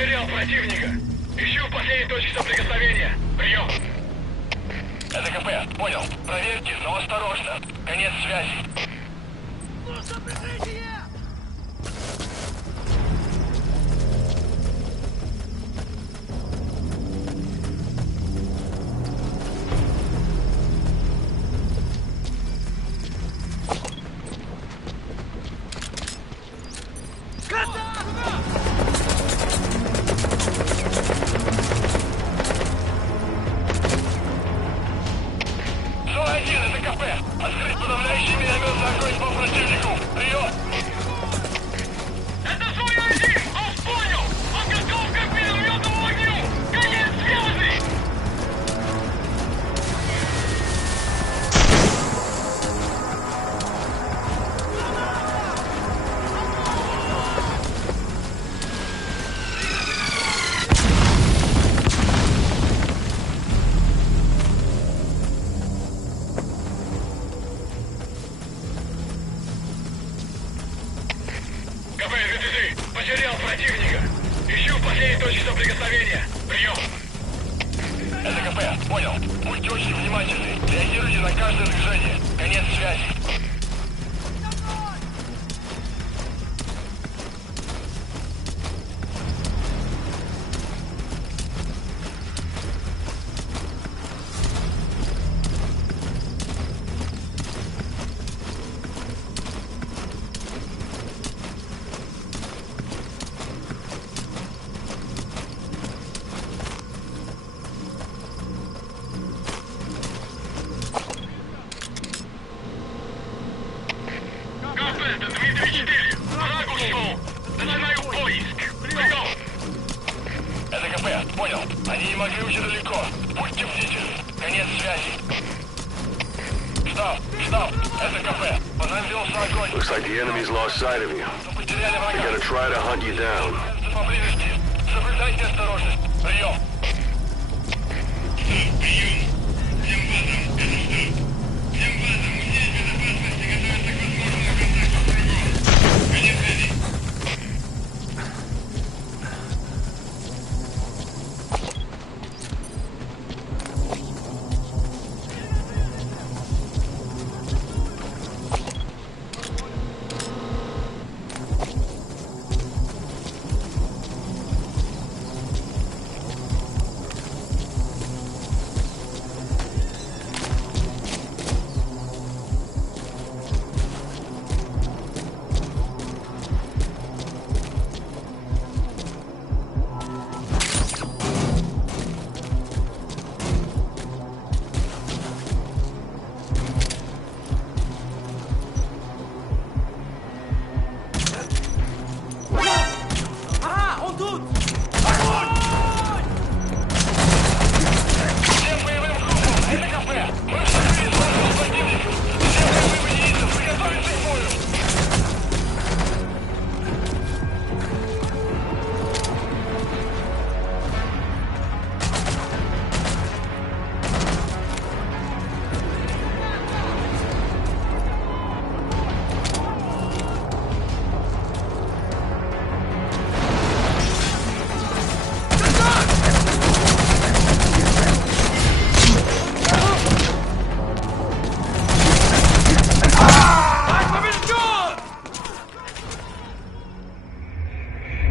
Потерял противника. Ищу последней точки соприкосновения. Прием. Это КП. Понял. Проверьте, но осторожно. Конец связи. Потерял противника. Ищу последней точки соприкосновения. Прием. Это КП. Понял. Будьте очень внимательны. Реагируйте на каждое движение. Конец связи. Понял. Они не могли уйти далеко. Будьте бдительны. Конец связи. Stop. Это КП. По нам велся огонь. Looks like the enemy's lost sight of you. Потеряли врага. They're gonna try to hunt you down. Поблизости. Соблюдайте осторожность. Прием. Прием. Всем базам. Это что? Всем базам. Музей безопасности готовится к возможному контакту с врагом. Конец связи.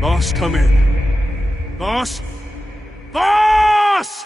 Boss, come in. Boss? Boss!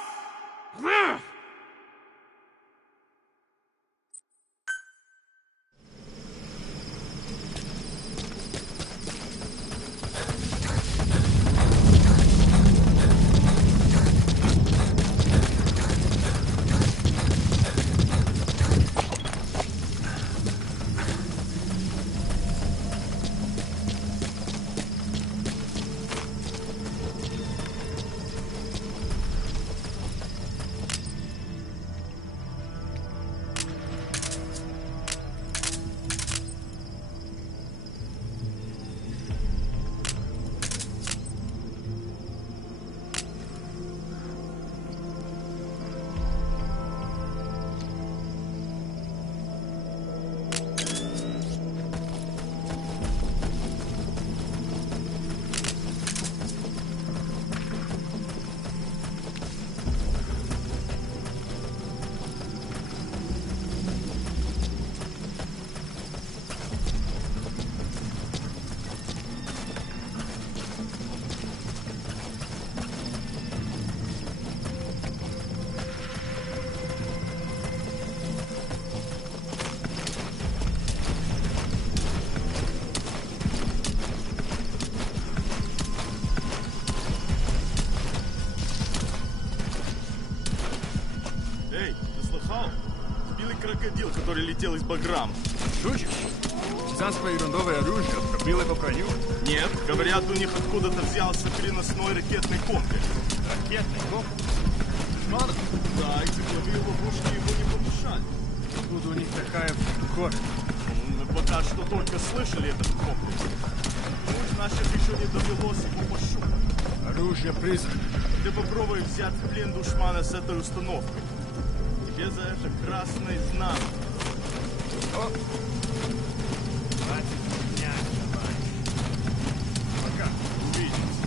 крокодил, который летел из Баграм. Шутишь? Цыганское ерундовое оружие пробило по краю? Нет, говорят, у них откуда-то взялся переносной ракетный комплекс. Ракетный комплекс? Мало? Да, и тепловые ловушки его не помешали. Откуда у них такая кожа? Мы пока что только слышали этот комплекс. Пусть наших еще не довелось его пощупать. Оружие призрак. Ты попробуй взять в плен душмана с этой установкой. Тебе за это красный знак. О! Хватит меня, товарищ. Пока. Увидимся.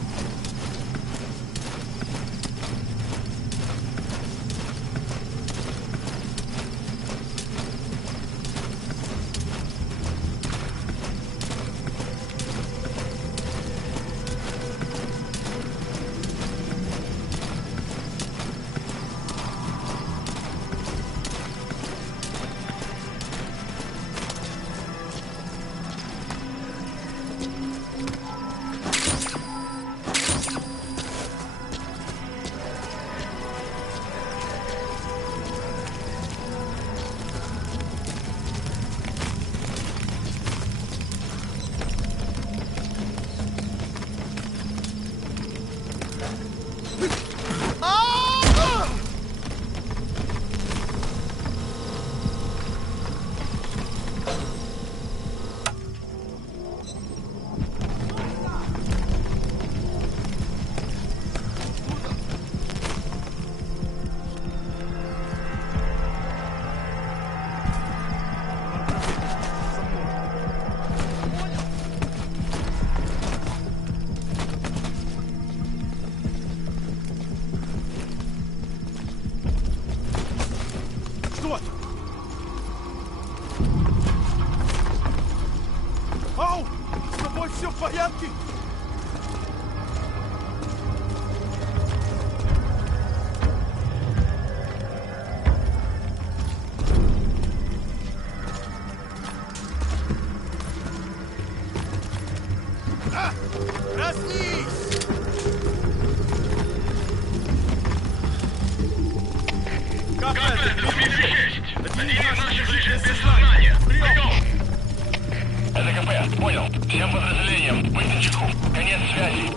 Что? Ау! С тобой все в порядке? Проснись! КП, Дмитрий 6. Один из наших лежит без сознания. Прием! Это КП, понял. Всем подразделениям, быть начеку. Конец связи.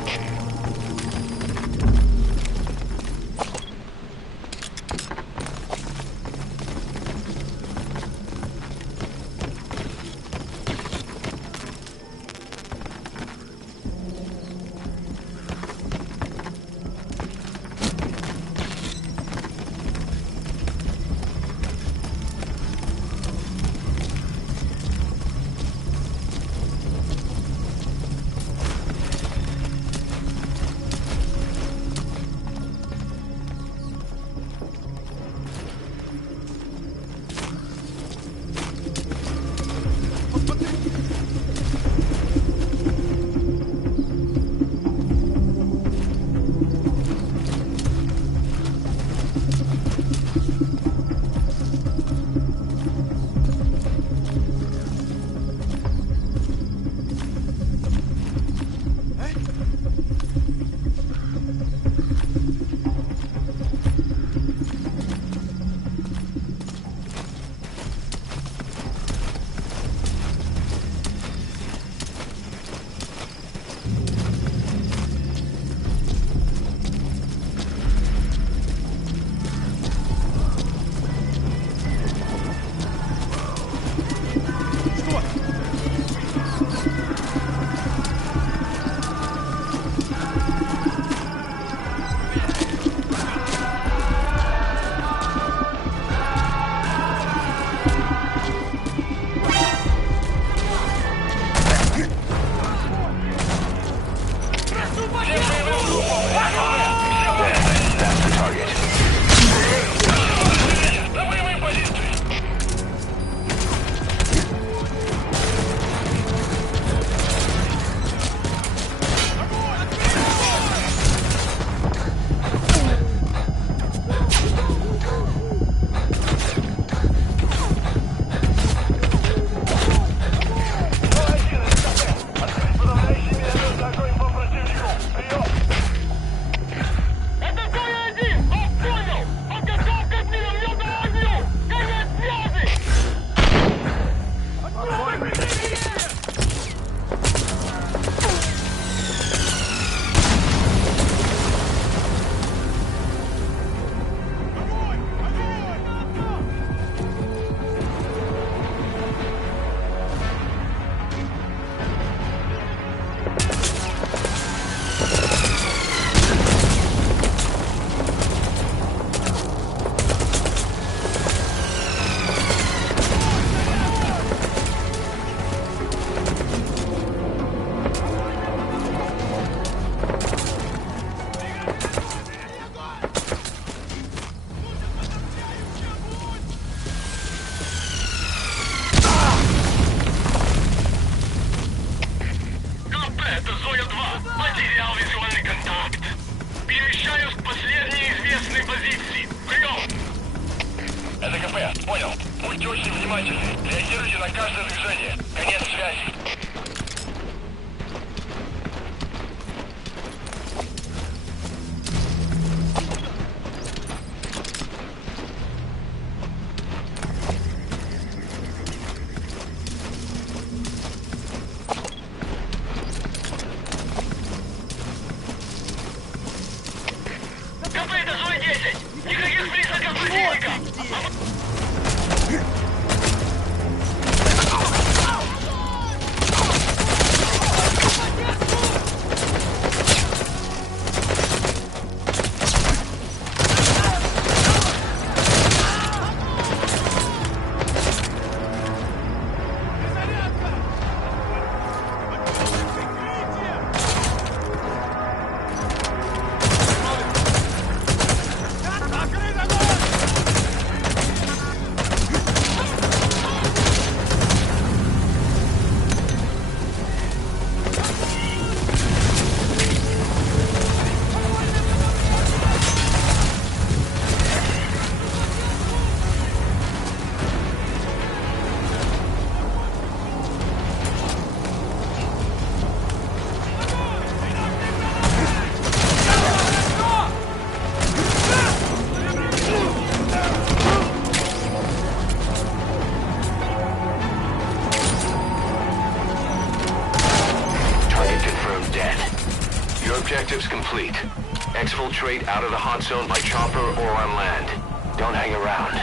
Будьте очень внимательны. Реагируйте на каждое движение. Конец связи. КП, это зона 10. Никаких признаков противника. Objectives complete. Exfiltrate out of the hot zone by chopper or on land. Don't hang around.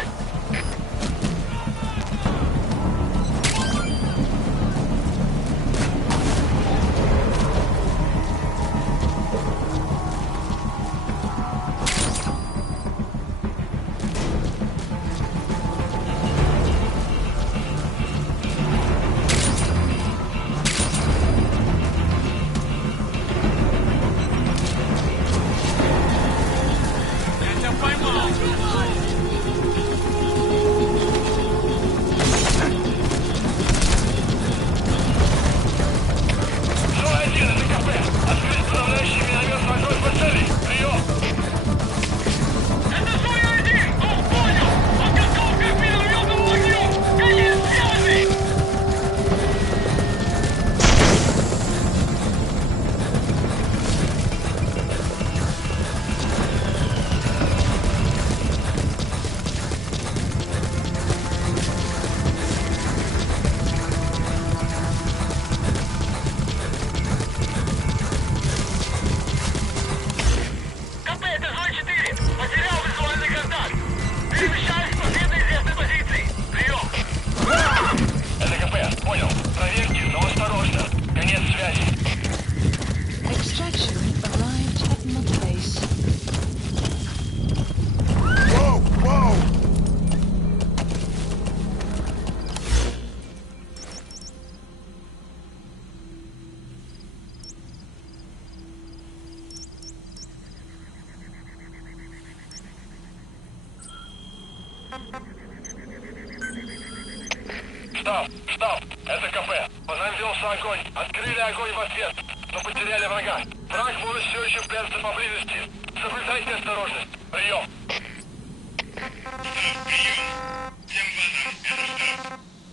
Штаб, это КП. По нам велся огонь. Открыли огонь в ответ, но потеряли врага. Враг может все еще прятаться поблизости. Соблюдайте осторожность. Прием.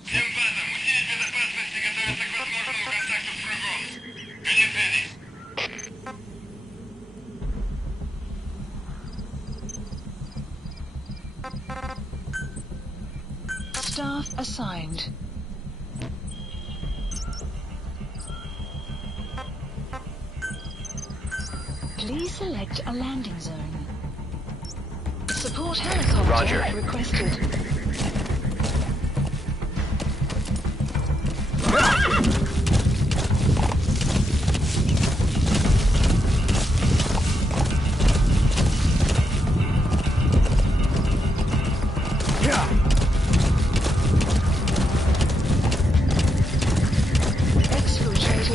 Всем базам, усилить безопасность и готовиться к возможному контакту с врагом. Конец связи. Staff assigned. Please select a landing zone. Support helicopter Roger. requested.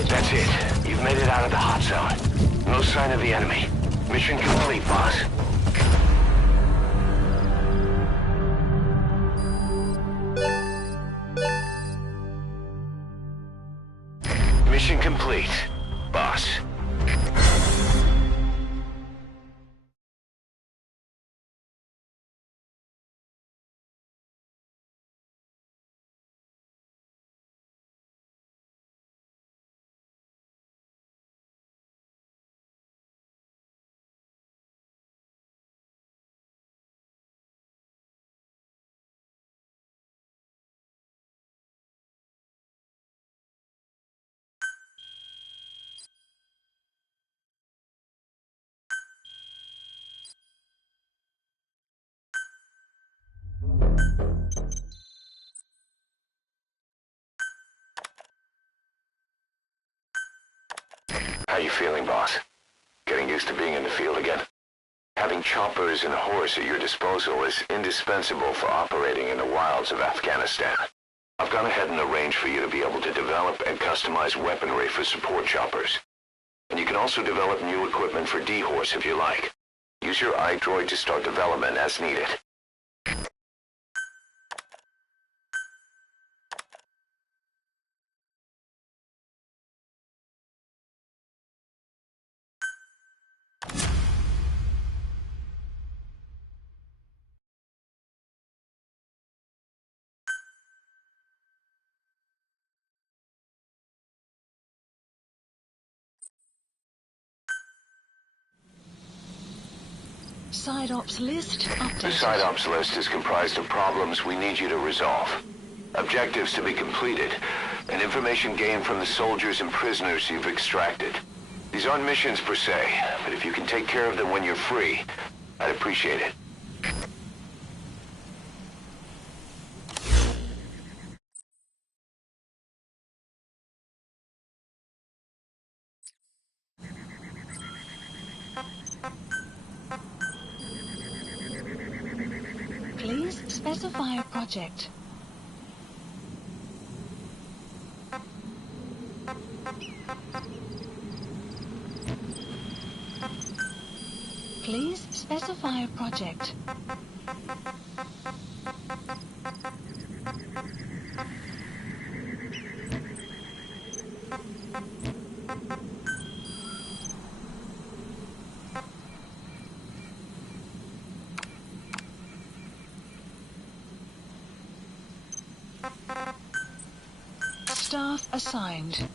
That's it. You've made it out of the hot zone. No sign of the enemy. Mission complete, boss. Mission complete, boss. How you feeling, boss? Getting used to being in the field again? Having choppers and horse at your disposal is indispensable for operating in the wilds of Afghanistan. I've gone ahead and arranged for you to be able to develop and customize weaponry for support choppers. And you can also develop new equipment for D-Horse if you like. Use your iDroid to start development as needed. Side ops list updated. The side ops list is comprised of problems we need you to resolve, objectives to be completed, and information gained from the soldiers and prisoners you've extracted. These aren't missions per se, but if you can take care of them when you're free, I'd appreciate it. Please specify a project. Please specify a project. Staff assigned.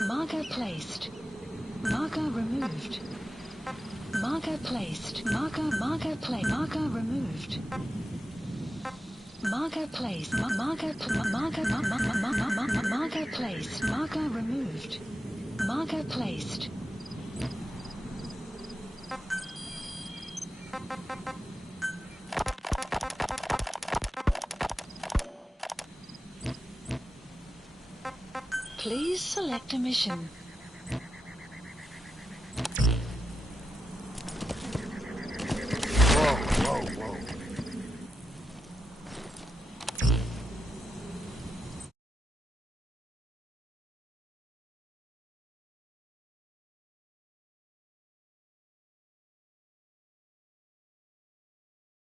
Marker placed. Marker removed. Marker placed. Marker removed. Marker placed. Marker placed. Marker removed. Marker placed. Please select a mission.